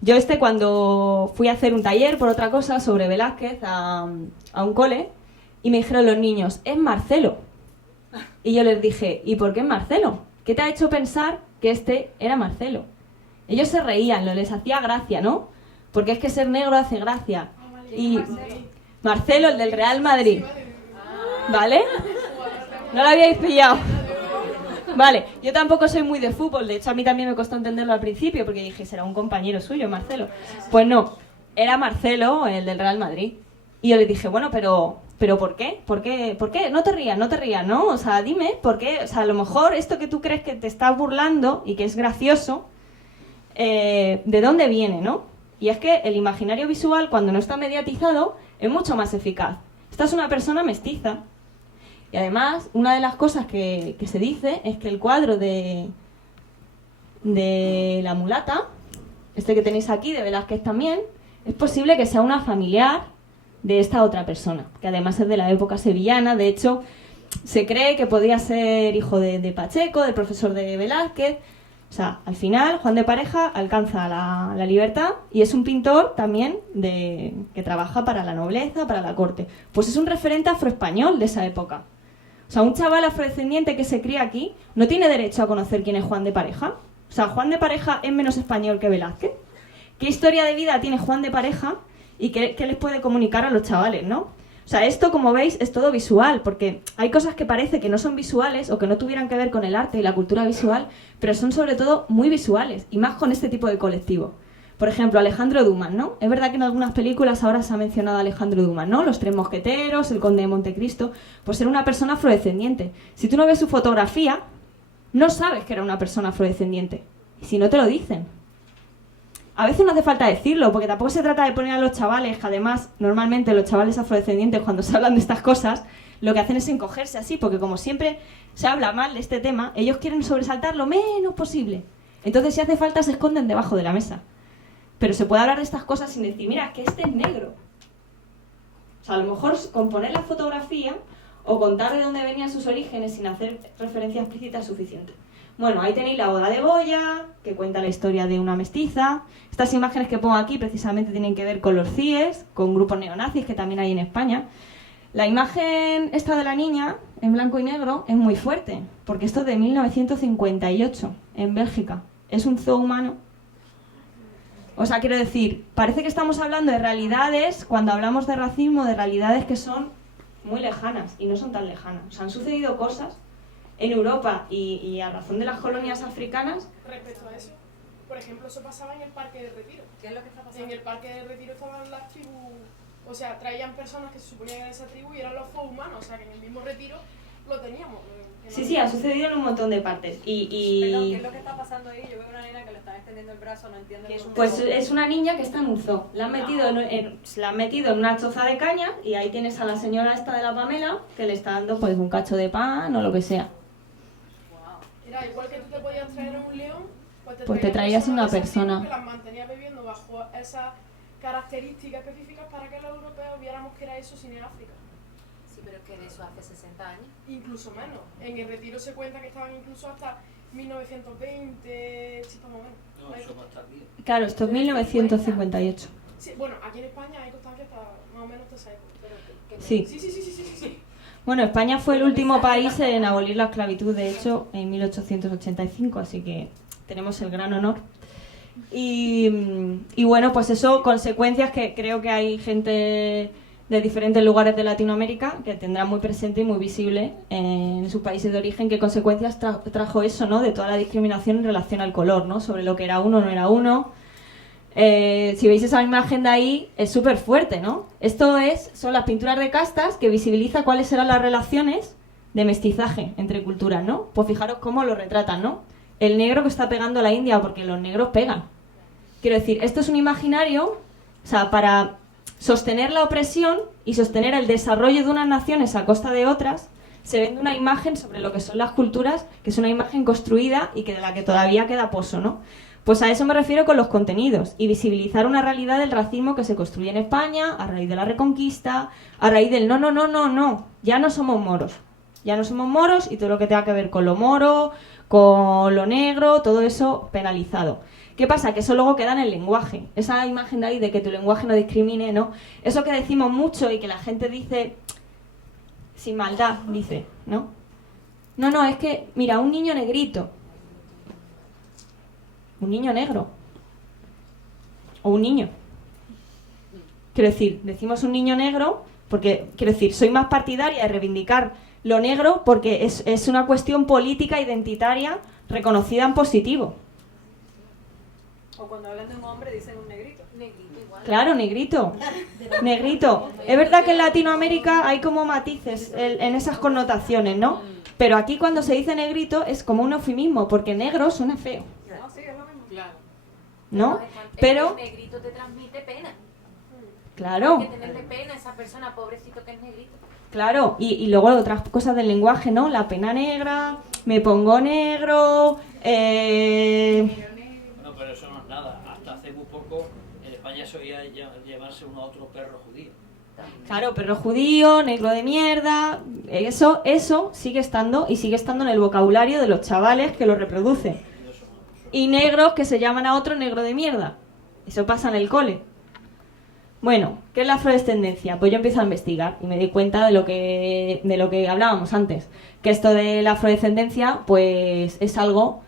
yo cuando fui a hacer un taller por otra cosa sobre Velázquez a un cole, y me dijeron los niños, es Marcelo. Y yo les dije, ¿y por qué es Marcelo? ¿Qué te ha hecho pensar que este era Marcelo? Ellos se reían, les hacía gracia, ¿no? Porque es que ser negro hace gracia. Y Marcelo, el del Real Madrid. ¿Vale? ¿No lo habíais pillado? Vale, yo tampoco soy muy de fútbol, de hecho a mí también me costó entenderlo al principio, porque dije, será un compañero suyo, Marcelo. Pues no, era Marcelo, el del Real Madrid. Y yo le dije, bueno, pero ¿por qué? ¿Por qué? No te rías, ¿no? O sea, dime, ¿por qué? O sea, a lo mejor esto que tú crees que te estás burlando y que es gracioso, ¿de dónde viene, no? Y es que el imaginario visual, cuando no está mediatizado, es mucho más eficaz. Esta es una persona mestiza. Y además, una de las cosas que se dice es que el cuadro de la mulata, este que tenéis aquí, de Velázquez también, es posible que sea una familiar de esta otra persona, que además es de la época sevillana. De hecho, se cree que podría ser hijo de Pacheco, del profesor de Velázquez. O sea, al final, Juan de Pareja alcanza la libertad y es un pintor también que trabaja para la nobleza, para la corte. Pues es un referente afroespañol de esa época. O sea, un chaval afrodescendiente que se cría aquí no tiene derecho a conocer quién es Juan de Pareja. O sea, Juan de Pareja es menos español que Velázquez. ¿Qué historia de vida tiene Juan de Pareja y qué les puede comunicar a los chavales, no? O sea, esto, como veis, es todo visual, porque hay cosas que parece que no son visuales o que no tuvieran que ver con el arte y la cultura visual, pero son sobre todo muy visuales, y más con este tipo de colectivo. Por ejemplo, Alejandro Dumas, ¿no? Es verdad que en algunas películas ahora se ha mencionado a Alejandro Dumas, ¿no? Los Tres Mosqueteros, El Conde de Montecristo, por ser una persona afrodescendiente. Si tú no ves su fotografía, no sabes que era una persona afrodescendiente. Y si no te lo dicen. A veces no hace falta decirlo, porque tampoco se trata de poner a los chavales, que además, normalmente los chavales afrodescendientes, cuando se hablan de estas cosas, lo que hacen es encogerse así, porque como siempre se habla mal de este tema, ellos quieren sobresaltar lo menos posible. Entonces, si hace falta, se esconden debajo de la mesa. Pero se puede hablar de estas cosas sin decir, mira, que este es negro. O sea, a lo mejor con poner la fotografía o contar de dónde venían sus orígenes sin hacer referencia explícita es suficiente. Bueno, ahí tenéis la boda de Goya, que cuenta la historia de una mestiza. Estas imágenes que pongo aquí precisamente tienen que ver con los CIES, con grupos neonazis que también hay en España. La imagen esta de la niña, en blanco y negro, es muy fuerte, porque esto es de 1958, en Bélgica. Es un zoo humano. O sea, quiero decir, parece que estamos hablando de realidades, cuando hablamos de racismo, de realidades que son muy lejanas, y no son tan lejanas. O sea, han sucedido cosas en Europa y a razón de las colonias africanas. Respecto a eso, por ejemplo, eso pasaba en el Parque del Retiro. ¿Qué es lo que está pasando? En el Parque del Retiro estaban las tribus, o sea, traían personas que se suponían que eran de esa tribu y eran los faux humanos, o sea, que en el mismo retiro lo teníamos. Sí, ha sucedido en un montón de partes. Perdón, ¿qué es lo que está pasando ahí? Yo veo una nena que le están extendiendo el brazo, no entiendo. Pues es una niña que está en un zoo. La han metido en una choza de caña y ahí tienes a la señora esta de la Pamela que le está dando pues un cacho de pan o lo que sea. Era igual que tú te podías traer a un león, pues te traías una persona que las mantenía bebiendo bajo esas características específicas para que los europeos viéramos que era eso sin el África. Sí, pero es que de eso hace 60 años. Incluso menos. En el Retiro se cuenta que estaban incluso hasta 1920, chispas más o menos. No, eso más tardío. Claro, esto es 1958. Sí, bueno, aquí en España hay constancia hasta más o menos de esa época. Sí. Sí. Bueno, España fue el último país en abolir la esclavitud, de hecho, en 1885, así que tenemos el gran honor. Y bueno, pues eso, consecuencias que creo que hay gente de diferentes lugares de Latinoamérica que tendrá muy presente y muy visible en sus países de origen qué consecuencias trajo eso, ¿no? De toda la discriminación en relación al color, ¿no? Sobre lo que era uno o no era uno. Si veis esa imagen de ahí, es súper fuerte, ¿no? Esto son las pinturas de castas que visibiliza cuáles eran las relaciones de mestizaje entre culturas, ¿no? Pues fijaros cómo lo retratan, ¿no? El negro que está pegando a la India, porque los negros pegan. Quiero decir, esto es un imaginario, o sea, para sostener la opresión y sostener el desarrollo de unas naciones a costa de otras, se vende una imagen sobre lo que son las culturas, que es una imagen construida y que de la que todavía queda pozo, ¿no? Pues a eso me refiero con los contenidos y visibilizar una realidad del racismo que se construye en España a raíz de la Reconquista, a raíz del no, ya no somos moros y todo lo que tenga que ver con lo moro, con lo negro, todo eso penalizado. ¿Qué pasa? Que eso luego queda en el lenguaje. Esa imagen de ahí de que tu lenguaje no discrimine, ¿no? Eso que decimos mucho y que la gente dice sin maldad, dice, ¿no? No, es que, mira, un niño negrito, un niño negro, o un niño. Quiero decir, decimos un niño negro porque, quiero decir, soy más partidaria de reivindicar lo negro porque es una cuestión política, identitaria, reconocida en positivo. O cuando hablan de un hombre dicen un negrito. Negrito igual. Claro, negrito. Es verdad que en Latinoamérica hay como matices en esas connotaciones, ¿no? Pero aquí cuando se dice negrito es como un eufemismo, porque negro suena feo. No, sí, es lo mismo. Claro. ¿No? Pero... El negrito te transmite pena. Claro. Hay que tenerle pena a esa persona, pobrecito que es negrito. Claro, y luego otras cosas del lenguaje, ¿no? La pena negra, me pongo negro... Bueno, pero eso no es nada. Hasta hace muy poco en España se oía llevarse uno a otro perro judío. Claro, perro judío, negro de mierda... Eso sigue estando y sigue estando en el vocabulario de los chavales que lo reproducen. Y negros que se llaman a otro negro de mierda. Eso pasa en el cole. Bueno, ¿qué es la afrodescendencia? Pues yo empiezo a investigar y me di cuenta de lo que hablábamos antes, que esto de la afrodescendencia pues es algo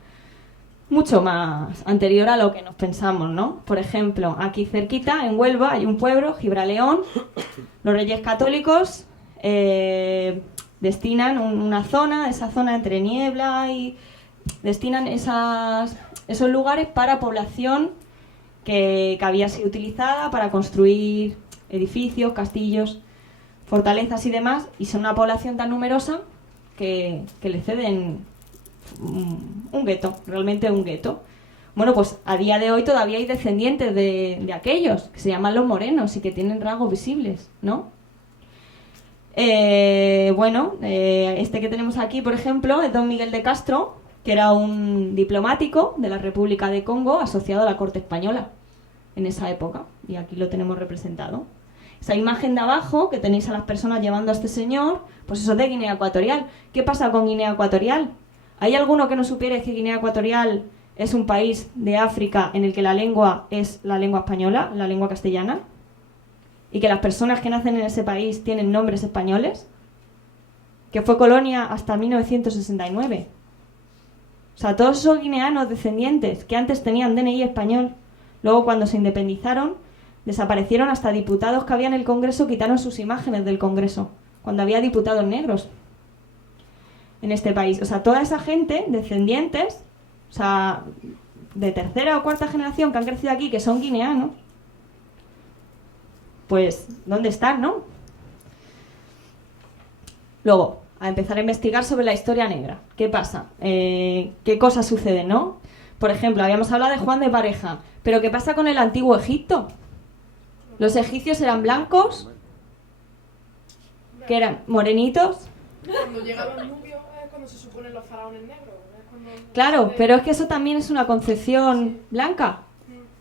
mucho más anterior a lo que nos pensamos, ¿no? Por ejemplo, aquí cerquita, en Huelva, hay un pueblo, Gibraleón. Los Reyes Católicos destinan una zona, esa zona entre niebla y... destinan esos lugares para población que había sido utilizada para construir edificios, castillos, fortalezas y demás, y son una población tan numerosa que le ceden un gueto, realmente un gueto. Bueno, pues a día de hoy todavía hay descendientes de aquellos, que se llaman los morenos y que tienen rasgos visibles, ¿no? Este que tenemos aquí, por ejemplo, es don Miguel de Castro, que era un diplomático de la República de Congo asociado a la corte española en esa época, y aquí lo tenemos representado. Esa imagen de abajo, que tenéis a las personas llevando a este señor, pues eso es de Guinea Ecuatorial. ¿Qué pasa con Guinea Ecuatorial? ¿Hay alguno que no supiera que Guinea Ecuatorial es un país de África en el que la lengua es la lengua española, la lengua castellana? ¿Y que las personas que nacen en ese país tienen nombres españoles? Que fue colonia hasta 1969. O sea, todos esos guineanos descendientes que antes tenían DNI español, luego cuando se independizaron, desaparecieron. Hasta diputados que había en el Congreso quitaron sus imágenes del Congreso, cuando había diputados negros en este país. O sea, toda esa gente, descendientes, o sea, de tercera o cuarta generación que han crecido aquí, que son guineanos, pues, ¿dónde están, no? Luego, a empezar a investigar sobre la historia negra. ¿Qué pasa? ¿Qué cosas suceden, no? Por ejemplo, habíamos hablado de Juan de Pareja, pero ¿qué pasa con el antiguo Egipto? Los egipcios eran blancos, que eran morenitos. Cuando llegan los nubios es cuando se suponen los faraones negros. Claro, pero es que eso también es una concepción blanca.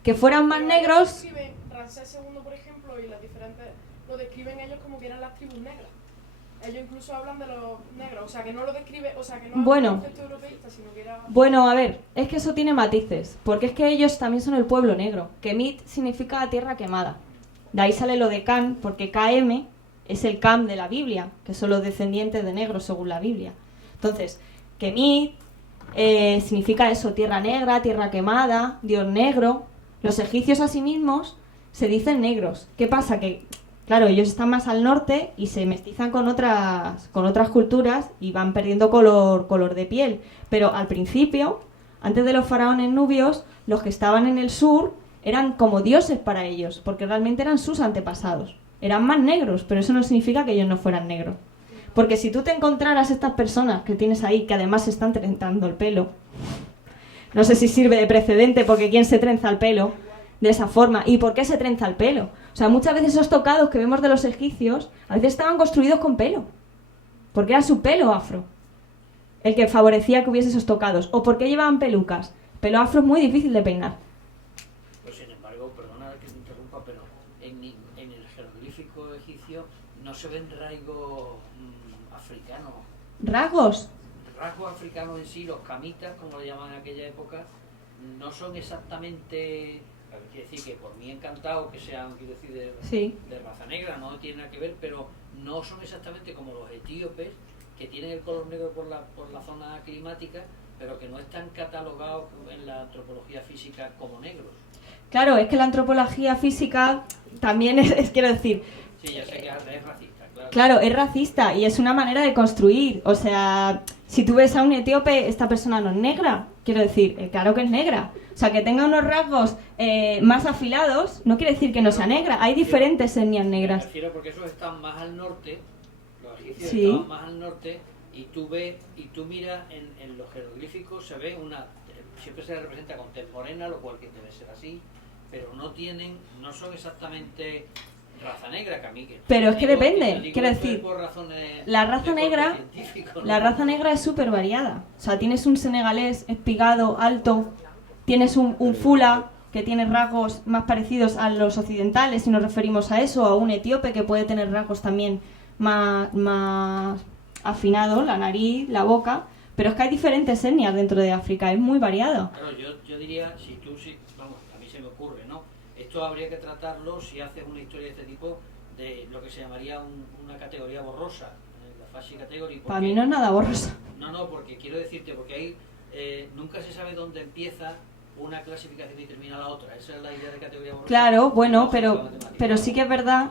Que fueran más negros... Ramsés II, por ejemplo, y las diferentes... lo describen ellos como que eran las tribus negras. Ellos incluso hablan de los negros, o sea, que no lo describe, o sea, que no es un concepto europeísta, sino que era... Bueno, a ver, es que eso tiene matices, porque es que ellos también son el pueblo negro. Kemit significa tierra quemada. De ahí sale lo de Can, porque KM es el Cam de la Biblia, que son los descendientes de negros según la Biblia. Entonces, Kemit significa eso, tierra negra, tierra quemada, dios negro. Los egipcios a sí mismos se dicen negros. ¿Qué pasa? Que, claro, ellos están más al norte y se mestizan con otras culturas y van perdiendo color de piel. Pero al principio, antes de los faraones nubios, los que estaban en el sur eran como dioses para ellos, porque realmente eran sus antepasados. Eran más negros, pero eso no significa que ellos no fueran negros. Porque si tú te encontraras estas personas que tienes ahí, que además se están trenzando el pelo, no sé si sirve de precedente, porque ¿quién se trenza el pelo de esa forma? ¿Y por qué se trenza el pelo? O sea, muchas veces esos tocados que vemos de los egipcios, a veces estaban construidos con pelo, porque era su pelo afro el que favorecía que hubiese esos tocados. ¿O por qué llevaban pelucas? Pelo afro es muy difícil de peinar. Pues sin embargo, perdona que te interrumpa, pero en el jeroglífico egipcio no se ven rasgos africanos. ¿Rasgos? Rasgos africanos en sí, los camitas, como le llaman en aquella época, no son exactamente... Quiere decir que por mí encantado que sean, quiero decir, de raza negra, no tiene nada que ver, pero no son exactamente como los etíopes, que tienen el color negro por la zona climática, pero que no están catalogados en la antropología física como negros. Claro, es que la antropología física también es quiero decir... Sí, ya sé que es racista, claro. Claro, es racista y es una manera de construir. O sea, si tú ves a un etíope, esta persona no es negra. Quiero decir, claro que es negra. O sea, que tenga unos rasgos más afilados no quiere decir que no sea negra. Hay diferentes etnias negras. Me refiero porque esos están más al norte, los egipcios Sí. estaban más al norte, y tú miras en los jeroglíficos, se ve siempre se representa con tez morena, lo cual que debe ser así, pero no son exactamente raza negra, que a mí que... Pero es que depende, digo quiero esto decir, por razones la raza de negra, corte científico, ¿no? la raza negra es súper variada. O sea, tienes un senegalés espigado, alto, tienes un fula que tiene rasgos más parecidos a los occidentales, si nos referimos a eso, o a un etíope que puede tener rasgos también más afinados, la nariz, la boca, pero es que hay diferentes etnias dentro de África, es muy variado. Claro, yo diría, vamos, a mí se me ocurre, ¿no? Esto habría que tratarlo si haces una historia de este tipo, de lo que se llamaría una categoría borrosa, la fasci category. Para mí no es nada borrosa. No, porque quiero decirte, porque nunca se sabe dónde empieza una clasificación y termina la otra. Esa es la idea de categoría borrosa. Claro, bueno, pero sí que es verdad,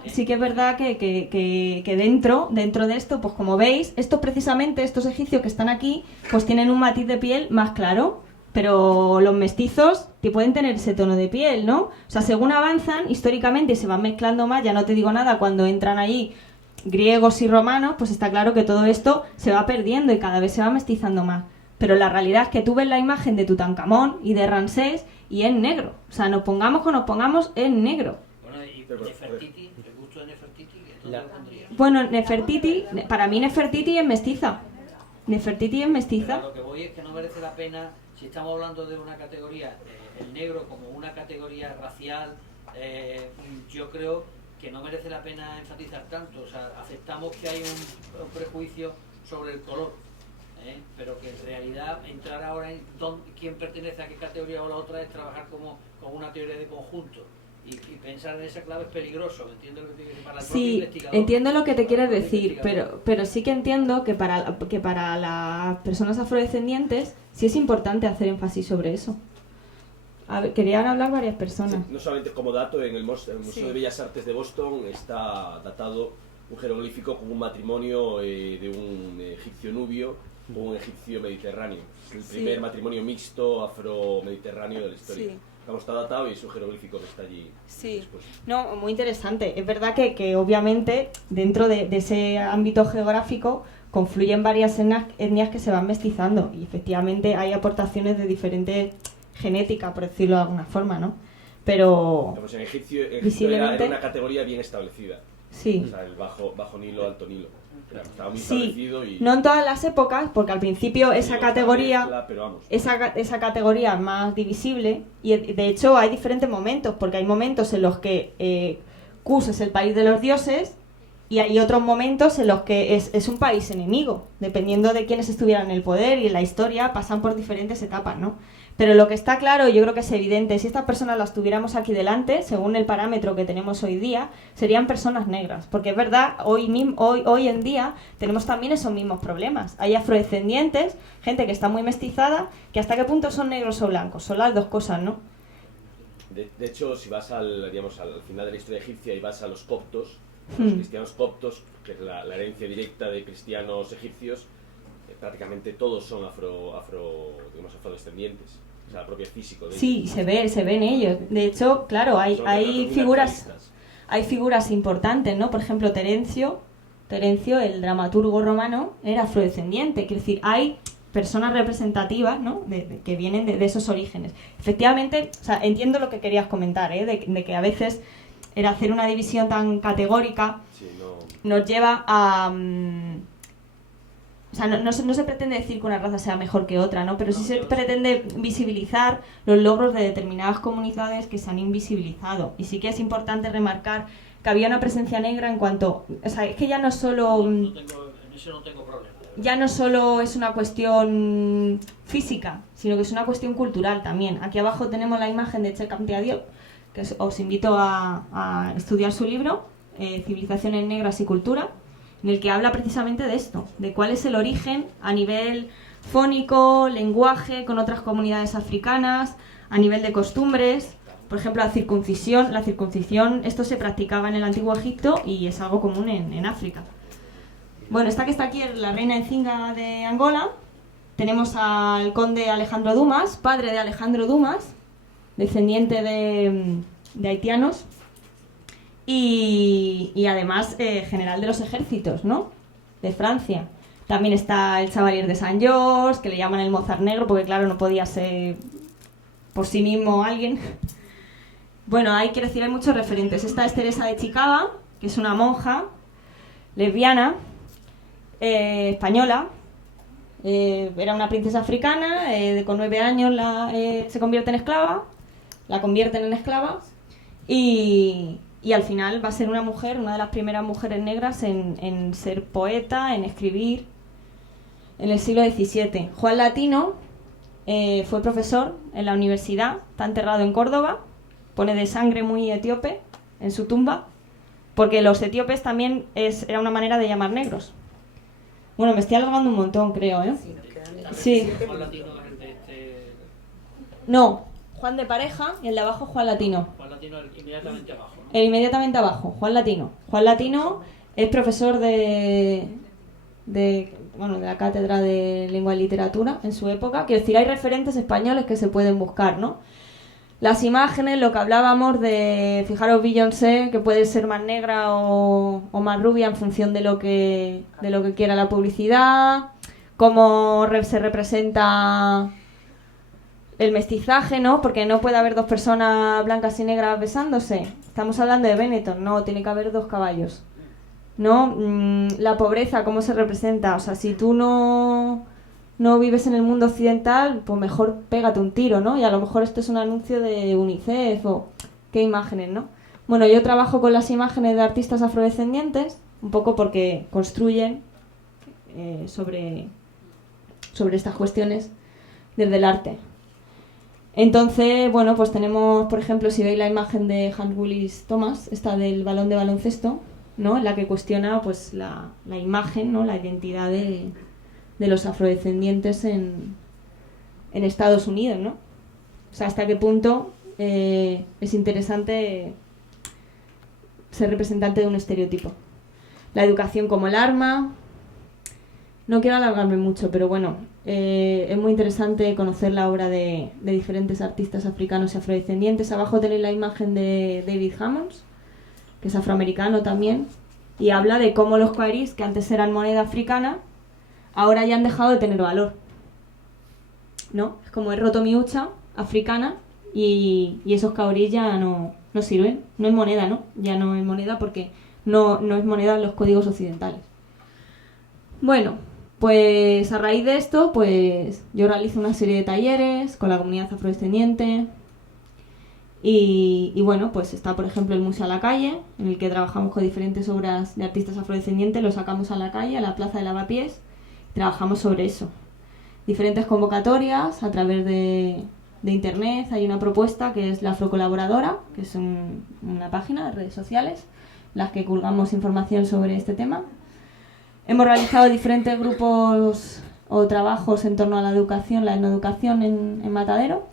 que dentro de esto, pues como veis, estos egipcios que están aquí, pues tienen un matiz de piel más claro, pero los mestizos que pueden tener ese tono de piel, ¿no? O sea, según avanzan, históricamente se van mezclando más, ya no te digo nada, cuando entran ahí griegos y romanos, pues está claro que todo esto se va perdiendo y cada vez se va mestizando más. Pero la realidad es que tú ves la imagen de Tutankamón y de Ramsés y es negro. O sea, nos pongamos como nos pongamos, es negro. Bueno, y Nefertiti, el gusto de Nefertiti, ¿dónde lo pondría? Bueno, Nefertiti, para mí Nefertiti es mestiza. Nefertiti es mestiza. Pero lo que voy es que no merece la pena, si estamos hablando de una categoría, el negro como una categoría racial, yo creo que no merece la pena enfatizar tanto. O sea, aceptamos que hay un prejuicio sobre el color. Pero que en realidad entrar ahora en quién pertenece a qué categoría o la otra es trabajar como una teoría de conjunto y pensar en esa clave es peligroso. Entiendo lo que te quiere decir para el propio investigador. Entiendo lo que te quieres decir, pero sí que entiendo que para las personas afrodescendientes sí es importante hacer énfasis sobre eso. A ver, querían hablar varias personas. Sí, no solamente como dato, en el Museo de Bellas Artes de Boston está datado un jeroglífico con un matrimonio de un egipcio nubio o un egipcio mediterráneo. Es el primer matrimonio mixto afro-mediterráneo de la historia. Sí. Está datado y es un jeroglífico que está allí. Sí, después. no, muy interesante. Es verdad que obviamente dentro de ese ámbito geográfico confluyen varias etnias que se van mestizando y efectivamente hay aportaciones de diferente genética, por decirlo de alguna forma, ¿no? Pero en Egipcio visiblemente era una categoría bien establecida. Sí. O sea, el bajo Nilo, Alto Nilo. Estaba muy establecido y... No en todas las épocas, porque al principio esa categoría esa categoría es más divisible y de hecho hay diferentes momentos, porque hay momentos en los que Cus es el país de los dioses y hay otros momentos en los que es un país enemigo, dependiendo de quiénes estuvieran en el poder y en la historia pasan por diferentes etapas, ¿no? Pero lo que está claro, yo creo que es evidente, si estas personas las tuviéramos aquí delante, según el parámetro que tenemos hoy día, serían personas negras. Porque es verdad, hoy en día tenemos también esos mismos problemas. Hay afrodescendientes, gente que está muy mestizada, que hasta qué punto son negros o blancos. Son las dos cosas, ¿no? De hecho, si vas al final de la historia egipcia y vas a los coptos, los cristianos coptos, que es la herencia directa de cristianos egipcios, prácticamente todos son afrodescendientes. O sea, el propio físico de ellos. Sí, se ve en ellos. De hecho, claro, hay figuras importantes, ¿no? Por ejemplo, Terencio, el dramaturgo romano, era afrodescendiente. Quiere decir, hay personas representativas, ¿no? Que vienen de esos orígenes. Efectivamente, o sea, entiendo lo que querías comentar, de que a veces el hacer una división tan categórica nos lleva a... O sea, no se pretende decir que una raza sea mejor que otra, ¿no? Pero sí se pretende visibilizar los logros de determinadas comunidades que se han invisibilizado. Y sí que es importante remarcar que había una presencia negra en cuanto... O sea, es que ya no solo... En eso no tengo problema. Ya no solo es una cuestión física, sino que es una cuestión cultural también. Aquí abajo tenemos la imagen de Che Campiadiop, que os invito a estudiar su libro, Civilizaciones Negras y Cultura, en el que habla precisamente de esto, de cuál es el origen a nivel fónico, lenguaje, con otras comunidades africanas, a nivel de costumbres. Por ejemplo, la circuncisión, esto se practicaba en el Antiguo Egipto y es algo común en África. Bueno, esta que está aquí es la reina Nzinga de Angola. Tenemos al conde Alejandro Dumas, padre de Alejandro Dumas, descendiente de haitianos. Y además general de los ejércitos, ¿no? De Francia. También está el Chevalier de Saint George, que le llaman el Mozart negro, porque claro, no podía ser por sí mismo alguien. Bueno, hay muchos referentes. Esta es Teresa de Chicaba, que es una monja lesbiana, española. Era una princesa africana, con 9 años se convierte en esclava, la convierten en esclava y al final va a ser una de las primeras mujeres negras en ser poeta, en escribir, en el siglo XVII. Juan Latino fue profesor en la universidad, está enterrado en Córdoba, pone de sangre muy etíope en su tumba, porque los etíopes también era una manera de llamar negros. Bueno, me estoy alargando un montón, creo, ¿eh? Sí. Juan Latino es el de No, Juan de pareja y el de abajo Juan Latino. Juan Latino inmediatamente abajo, ¿no? El inmediatamente abajo, Juan Latino. Juan Latino es profesor de la cátedra de lengua y literatura en su época. Quiero decir, hay referentes españoles que se pueden buscar, ¿no? Las imágenes, lo que hablábamos de, fijaros, Beyoncé, que puede ser más negra o más rubia en función de lo que quiera la publicidad, cómo se representa el mestizaje, ¿no? Porque no puede haber dos personas blancas y negras besándose. Estamos hablando de Benetton, no, tiene que haber dos caballos, ¿no? La pobreza, cómo se representa. O sea, si tú no vives en el mundo occidental, pues mejor pégate un tiro, ¿no? Y a lo mejor esto es un anuncio de UNICEF o qué imágenes, ¿no? Bueno, yo trabajo con las imágenes de artistas afrodescendientes, un poco porque construyen sobre estas cuestiones desde el arte. Entonces, bueno, pues tenemos, por ejemplo, si veis la imagen de Hans Willis Thomas, esta del balón de baloncesto, ¿no? En la que cuestiona pues la imagen, ¿no? La identidad de los afrodescendientes en Estados Unidos, ¿no? O sea, hasta qué punto es interesante ser representante de un estereotipo. La educación como el arma. No quiero alargarme mucho, pero bueno, es muy interesante conocer la obra de diferentes artistas africanos y afrodescendientes. Abajo tenéis la imagen de David Hammonds, que es afroamericano también, y habla de cómo los cauris, que antes eran moneda africana, ahora ya han dejado de tener valor, ¿no? Es como he roto mi hucha africana y esos cauris ya no sirven, no es moneda, ¿no? Ya no es moneda porque no es moneda en los códigos occidentales. Bueno, pues a raíz de esto, pues yo realizo una serie de talleres con la comunidad afrodescendiente y bueno, pues está por ejemplo el Museo a la Calle, en el que trabajamos con diferentes obras de artistas afrodescendientes, lo sacamos a la calle, a la Plaza de Lavapiés, y trabajamos sobre eso. Diferentes convocatorias a través de internet, hay una propuesta que es la Afrocolaboradora, que es una página de redes sociales, en las que colgamos información sobre este tema. Hemos realizado diferentes grupos o trabajos en torno a la educación, la etnoeducación en Matadero,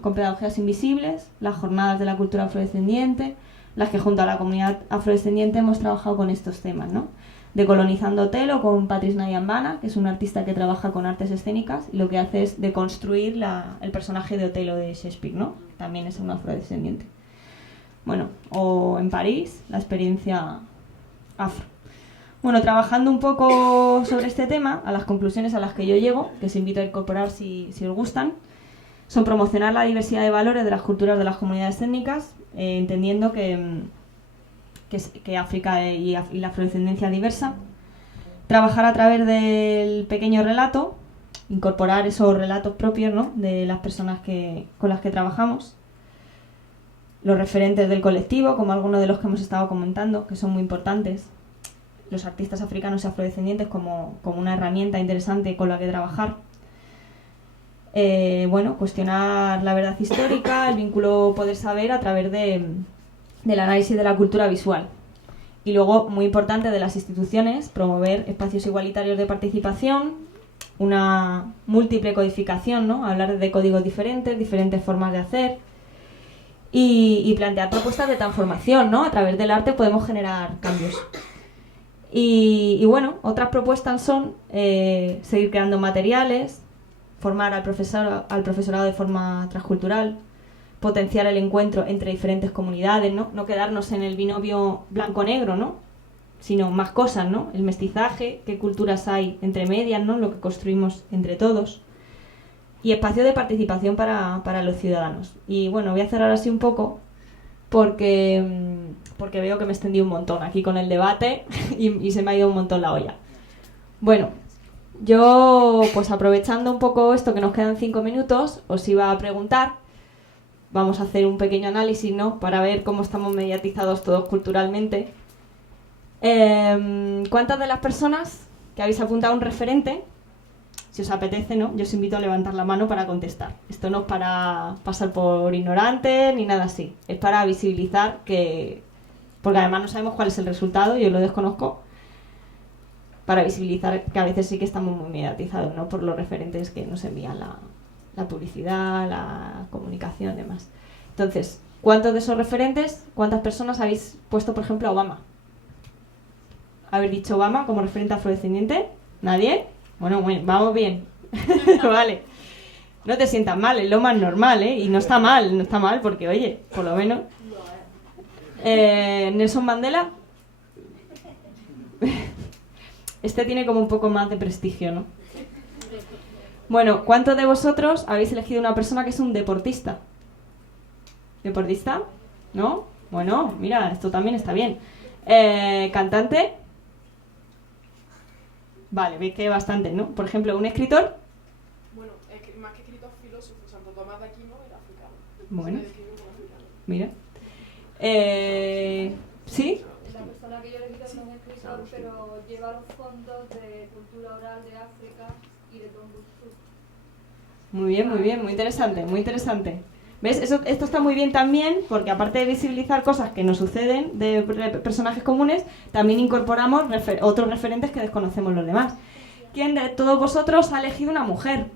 con pedagogías invisibles, las jornadas de la cultura afrodescendiente, las que junto a la comunidad afrodescendiente hemos trabajado con estos temas, ¿no? Decolonizando Otelo con Patrice Nayambana, que es un artista que trabaja con artes escénicas y lo que hace es deconstruir el personaje de Otelo de Shakespeare, ¿no? También es un afrodescendiente. Bueno, o en París, la experiencia afro. Bueno, trabajando un poco sobre este tema, a las conclusiones a las que yo llego, que os invito a incorporar si os gustan, son promocionar la diversidad de valores de las culturas de las comunidades étnicas, entendiendo que África y la afrodescendencia diversa, trabajar a través del pequeño relato, incorporar esos relatos propios, ¿no? De las personas con las que trabajamos, los referentes del colectivo, como algunos de los que hemos estado comentando, que son muy importantes, los artistas africanos y afrodescendientes como una herramienta interesante con la que trabajar. Bueno, cuestionar la verdad histórica, el vínculo poder-saber a través del análisis de la cultura visual. Y luego, muy importante de las instituciones, promover espacios igualitarios de participación, una múltiple codificación, ¿no? Hablar de códigos diferentes formas de hacer y plantear propuestas de transformación, ¿no? A través del arte podemos generar cambios. Y bueno, otras propuestas son seguir creando materiales, formar al profesorado de forma transcultural, potenciar el encuentro entre diferentes comunidades, ¿no? No quedarnos en el binomio blanco-negro, ¿no? Sino más cosas, ¿no? El mestizaje, qué culturas hay entre medias, ¿no? Lo que construimos entre todos. Y espacio de participación para los ciudadanos. Y bueno, voy a cerrar así un poco porque veo que me extendí un montón aquí con el debate y se me ha ido un montón la olla. Bueno, yo pues aprovechando un poco esto que nos quedan 5 minutos, os iba a preguntar, vamos a hacer un pequeño análisis, ¿no? Para ver cómo estamos mediatizados todos culturalmente. ¿Cuántas de las personas que habéis apuntado un referente, si os apetece, ¿no? Yo os invito a levantar la mano para contestar. Esto no es para pasar por ignorantes ni nada así. Es para visibilizar porque además no sabemos cuál es el resultado, yo lo desconozco, para visibilizar que a veces sí que estamos muy mediatizados, ¿no? Por los referentes que nos envían la publicidad, la comunicación y demás. Entonces, ¿cuántos de esos referentes, cuántas personas habéis puesto, por ejemplo, a Obama? ¿Habéis dicho Obama como referente afrodescendiente? ¿Nadie? Bueno, vamos bien. Vale. No te sientas mal, es lo más normal, ¿eh? Y no está mal, porque, oye, por lo menos... Nelson Mandela... Este tiene como un poco más de prestigio, ¿no? Bueno, ¿cuántos de vosotros habéis elegido una persona que es un deportista? ¿Deportista? ¿No? Bueno, mira, esto también está bien. ¿Cantante? Vale, veis que hay bastante, ¿no? Por ejemplo, ¿un escritor? Bueno, más que escritor, filósofo. Santo Tomás de Aquino era africano. Bueno, Se le describe como africano. mira. ¿Sí? La persona que yo le quito no es escritor, pero lleva los fondos de cultura oral de África y de Tombuctú. Muy bien, muy interesante, muy interesante. ¿Ves? Esto está muy bien también, porque aparte de visibilizar cosas que nos suceden de personajes comunes, también incorporamos otros referentes que desconocemos los demás. ¿Quién de todos vosotros ha elegido una mujer?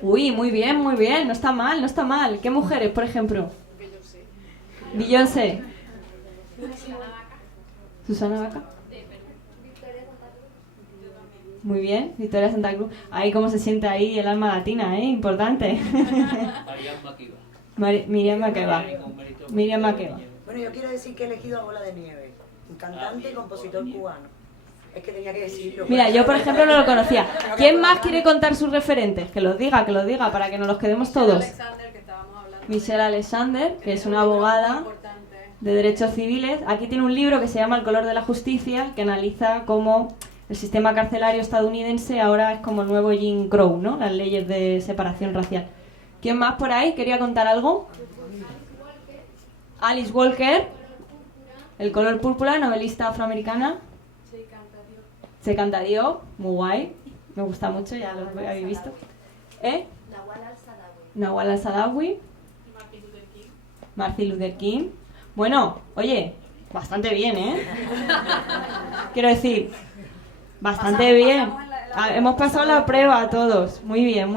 Uy, muy bien, no está mal. ¿Qué mujeres, por ejemplo? Beyoncé. Susana Baca. Muy bien, Victoria Santa Cruz. Ahí cómo se siente ahí el alma latina, ¿eh? Importante. Miriam Makeba. Bueno, yo quiero decir que he elegido a Bola de Nieve, un cantante y compositor cubano. Es que tenía que decirlo. Mira, yo por ejemplo no lo conocía. ¿Quién más quiere contar sus referentes? Que los diga, para que nos los quedemos todos. Michelle Alexander, que es una abogada de derechos civiles. Aquí tiene un libro que se llama El color de la justicia, que analiza cómo el sistema carcelario estadounidense ahora es como el nuevo Jim Crow, ¿no? Las leyes de separación racial. ¿Quién más por ahí quería contar algo? Alice Walker, El color púrpura, novelista afroamericana. Se canta Dios, muy guay. Me gusta mucho, ya lo habéis visto. Nawal al-Saadawi. Martin Luther King. Bueno, oye, bastante bien, ¿eh? Quiero decir, bastante bien. Hemos pasado la prueba todos. Muy bien.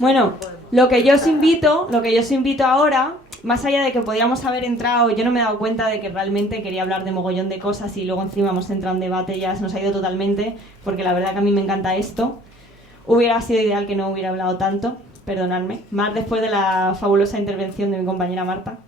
Bueno, lo que yo os invito ahora, más allá de que podíamos haber entrado, yo no me he dado cuenta de que realmente quería hablar de mogollón de cosas y luego encima hemos entrado en debate, ya se nos ha ido totalmente, porque la verdad que a mí me encanta esto. Hubiera sido ideal que no hubiera hablado tanto, perdonadme, más después de la fabulosa intervención de mi compañera Marta.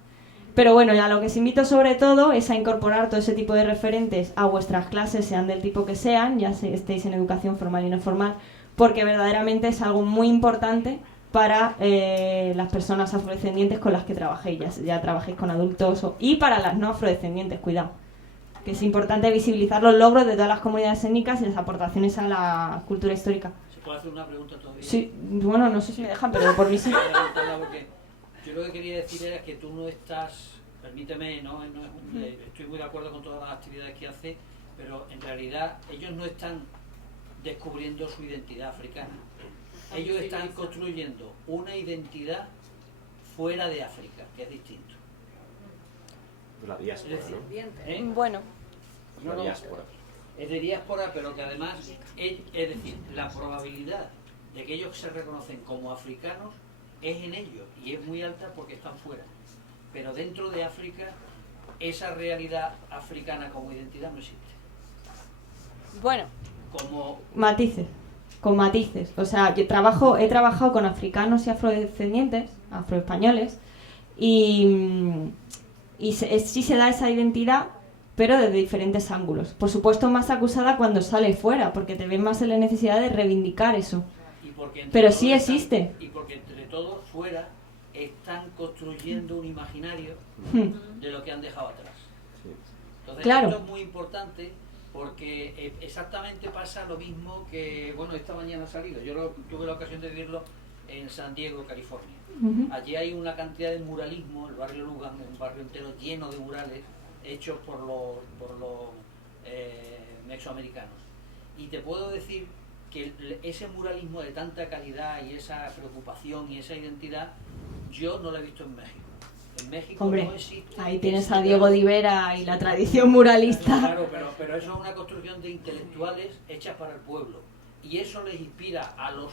Pero bueno, a lo que os invito sobre todo es a incorporar todo ese tipo de referentes a vuestras clases, sean del tipo que sean, ya estéis en educación formal y no formal, porque verdaderamente es algo muy importante para las personas afrodescendientes con las que trabajéis, ya trabajéis con adultos y para las no afrodescendientes, cuidado, que es importante visibilizar los logros de todas las comunidades étnicas y las aportaciones a la cultura histórica. ¿Se puede hacer una pregunta todavía? Sí, bueno, no sé si me dejan, pero por mí sí. Yo lo que quería decir era que tú no estás, permíteme, estoy muy de acuerdo con todas las actividades que hace, pero en realidad ellos no están descubriendo su identidad africana. Ellos están construyendo una identidad fuera de África, que es distinto. La diáspora, ¿no? Bueno. La diáspora. Es de diáspora, pero que además, es decir, la probabilidad de que ellos se reconocen como africanos es en ellos, y es muy alta porque están fuera. Pero dentro de África, esa realidad africana como identidad no existe. Bueno. Como con matices. O sea, he trabajado con africanos y afrodescendientes, afroespañoles, y sí se da esa identidad, pero desde diferentes ángulos. Por supuesto, más acusada cuando sale fuera, porque te ven más en la necesidad de reivindicar eso. Pero sí existe. Y porque entre todos fuera están construyendo un imaginario de lo que han dejado atrás. Entonces, claro. Esto es muy importante porque exactamente pasa lo mismo que, bueno, esta mañana ha salido. Yo tuve la ocasión de vivirlo en San Diego, California. Allí hay una cantidad de muralismo, el barrio Lugan, un barrio entero lleno de murales hechos por los mesoamericanos. Y te puedo decir que ese muralismo de tanta calidad y esa preocupación y esa identidad, yo no lo he visto en México. En México hombre, no existe. Ahí tienes a Diego de Vera y la tradición muralista. Claro, pero eso es una construcción de intelectuales hechas para el pueblo. Y eso les inspira a los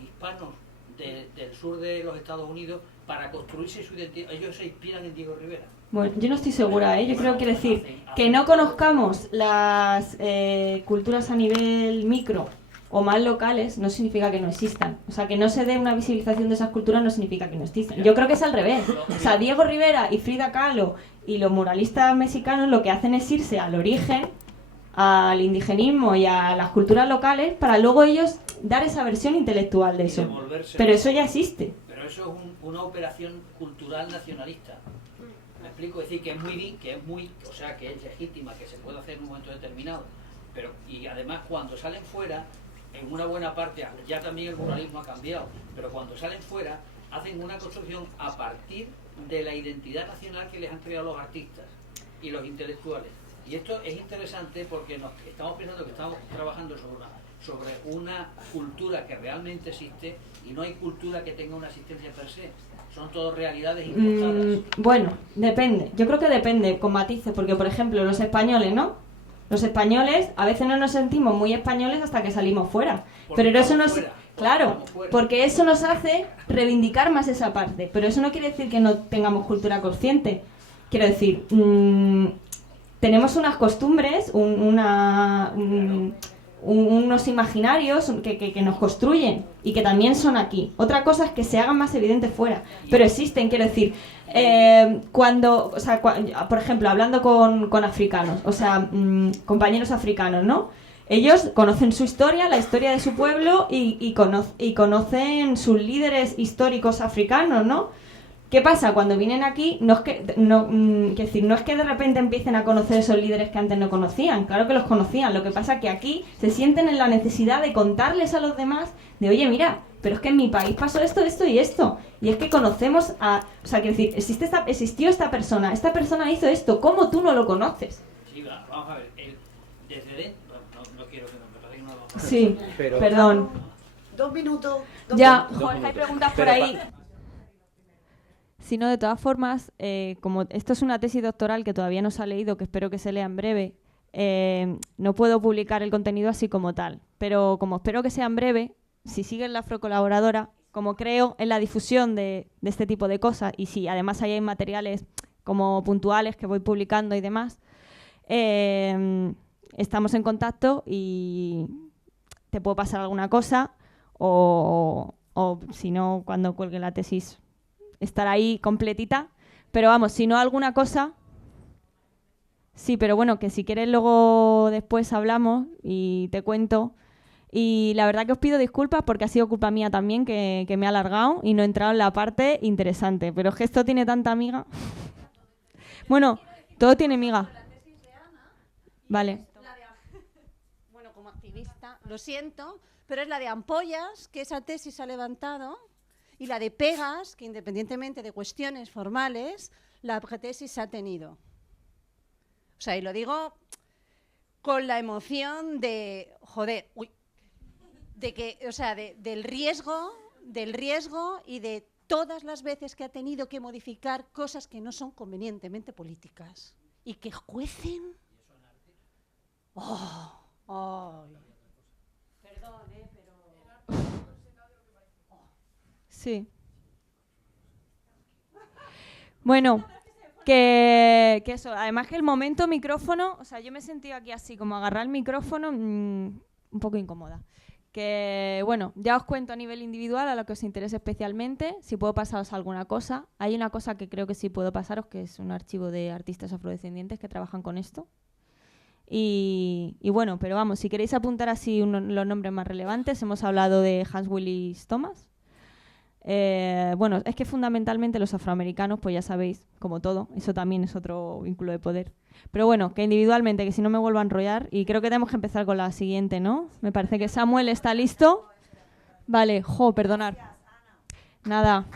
hispanos del sur de los Estados Unidos para construirse su identidad. Ellos se inspiran en Diego Rivera. Bueno, yo no estoy segura, ¿eh? Yo creo que quiere decir que no conozcamos las culturas a nivel micro o más locales no significa que no existan. O sea, que no se dé una visibilización de esas culturas no significa que no existan. Yo creo que es al revés. O sea, Diego Rivera y Frida Kahlo y los muralistas mexicanos lo que hacen es irse al origen, al indigenismo y a las culturas locales para luego ellos dar esa versión intelectual de eso. Pero eso ya existe. Pero eso es una operación cultural nacionalista. ¿Me explico? Es decir, que es muy, o sea, que es legítima, que se puede hacer en un momento determinado. Pero, y además cuando salen fuera, en una buena parte, ya también el muralismo ha cambiado, pero cuando salen fuera, hacen una construcción a partir de la identidad nacional que les han creado los artistas y los intelectuales. Y esto es interesante porque estamos pensando que estamos trabajando sobre una cultura que realmente existe y no hay cultura que tenga una existencia per se. Son todas realidades importadas. Bueno, depende. Yo creo que depende, con matices, porque por ejemplo los españoles, ¿no? Los españoles a veces no nos sentimos muy españoles hasta que salimos fuera. Pero eso nos... Claro, porque eso nos hace reivindicar más esa parte. Pero eso no quiere decir que no tengamos cultura consciente. Quiero decir, tenemos unas costumbres, unos imaginarios que nos construyen y que también son aquí. Otra cosa es que se hagan más evidentes fuera, pero existen, quiero decir, por ejemplo, hablando con africanos, o sea, compañeros africanos, ¿no? Ellos conocen su historia, la historia de su pueblo y conocen sus líderes históricos africanos, ¿no? ¿Qué pasa? Cuando vienen aquí, no es que de repente empiecen a conocer esos líderes que antes no conocían. Claro que los conocían. Lo que pasa es que aquí se sienten en la necesidad de contarles a los demás de, oye, mira, pero es que en mi país pasó esto, esto y esto. Y es que conocemos a... O sea, quiero decir, existió esta persona hizo esto. ¿Cómo tú no lo conoces? Sí, vamos a ver. Desde dentro... No quiero que me parezca una... Sí, perdón. 2 minutos. Ya, Jorge, hay preguntas por ahí. Si no, de todas formas, como esto es una tesis doctoral que todavía no se ha leído, que espero que se lea en breve, no puedo publicar el contenido así como tal. Pero como espero que sea en breve, si siguen la afrocolaboradora, como creo en la difusión de este tipo de cosas, y si además hay materiales como puntuales que voy publicando y demás, estamos en contacto y te puedo pasar alguna cosa o si no, cuando cuelgue la tesis estar ahí completita, pero vamos, si no alguna cosa, sí, pero bueno, que si quieres luego después hablamos y te cuento. Y la verdad que os pido disculpas porque ha sido culpa mía también que me he alargado y no he entrado en la parte interesante, pero es que esto tiene tanta miga. Bueno, todo tiene miga. Vale. Bueno, como activista, lo siento, pero es la de ampollas, que esa tesis ha levantado, y la de pegas, que independientemente de cuestiones formales, la tesis ha tenido. O sea, y lo digo con la emoción de, de que, o sea, del riesgo y de todas las veces que ha tenido que modificar cosas que no son convenientemente políticas y que juecen. Perdón, pero... Sí. Bueno, que eso, además que el momento micrófono, o sea, yo me he sentido aquí así, como agarrar el micrófono, un poco incómoda. Que, bueno, ya os cuento a nivel individual a lo que os interese especialmente, si puedo pasaros alguna cosa. Hay una cosa que creo que sí puedo pasaros, que es un archivo de artistas afrodescendientes que trabajan con esto. Y bueno, pero vamos, si queréis apuntar así los nombres más relevantes, hemos hablado de Hans Willis Thomas. Bueno, es que fundamentalmente los afroamericanos, pues ya sabéis, como todo, eso también es otro vínculo de poder. Pero bueno, que individualmente, que si no me vuelvo a enrollar, y creo que tenemos que empezar con la siguiente, ¿no? Me parece que Samuel está listo. Vale, perdonad. Nada.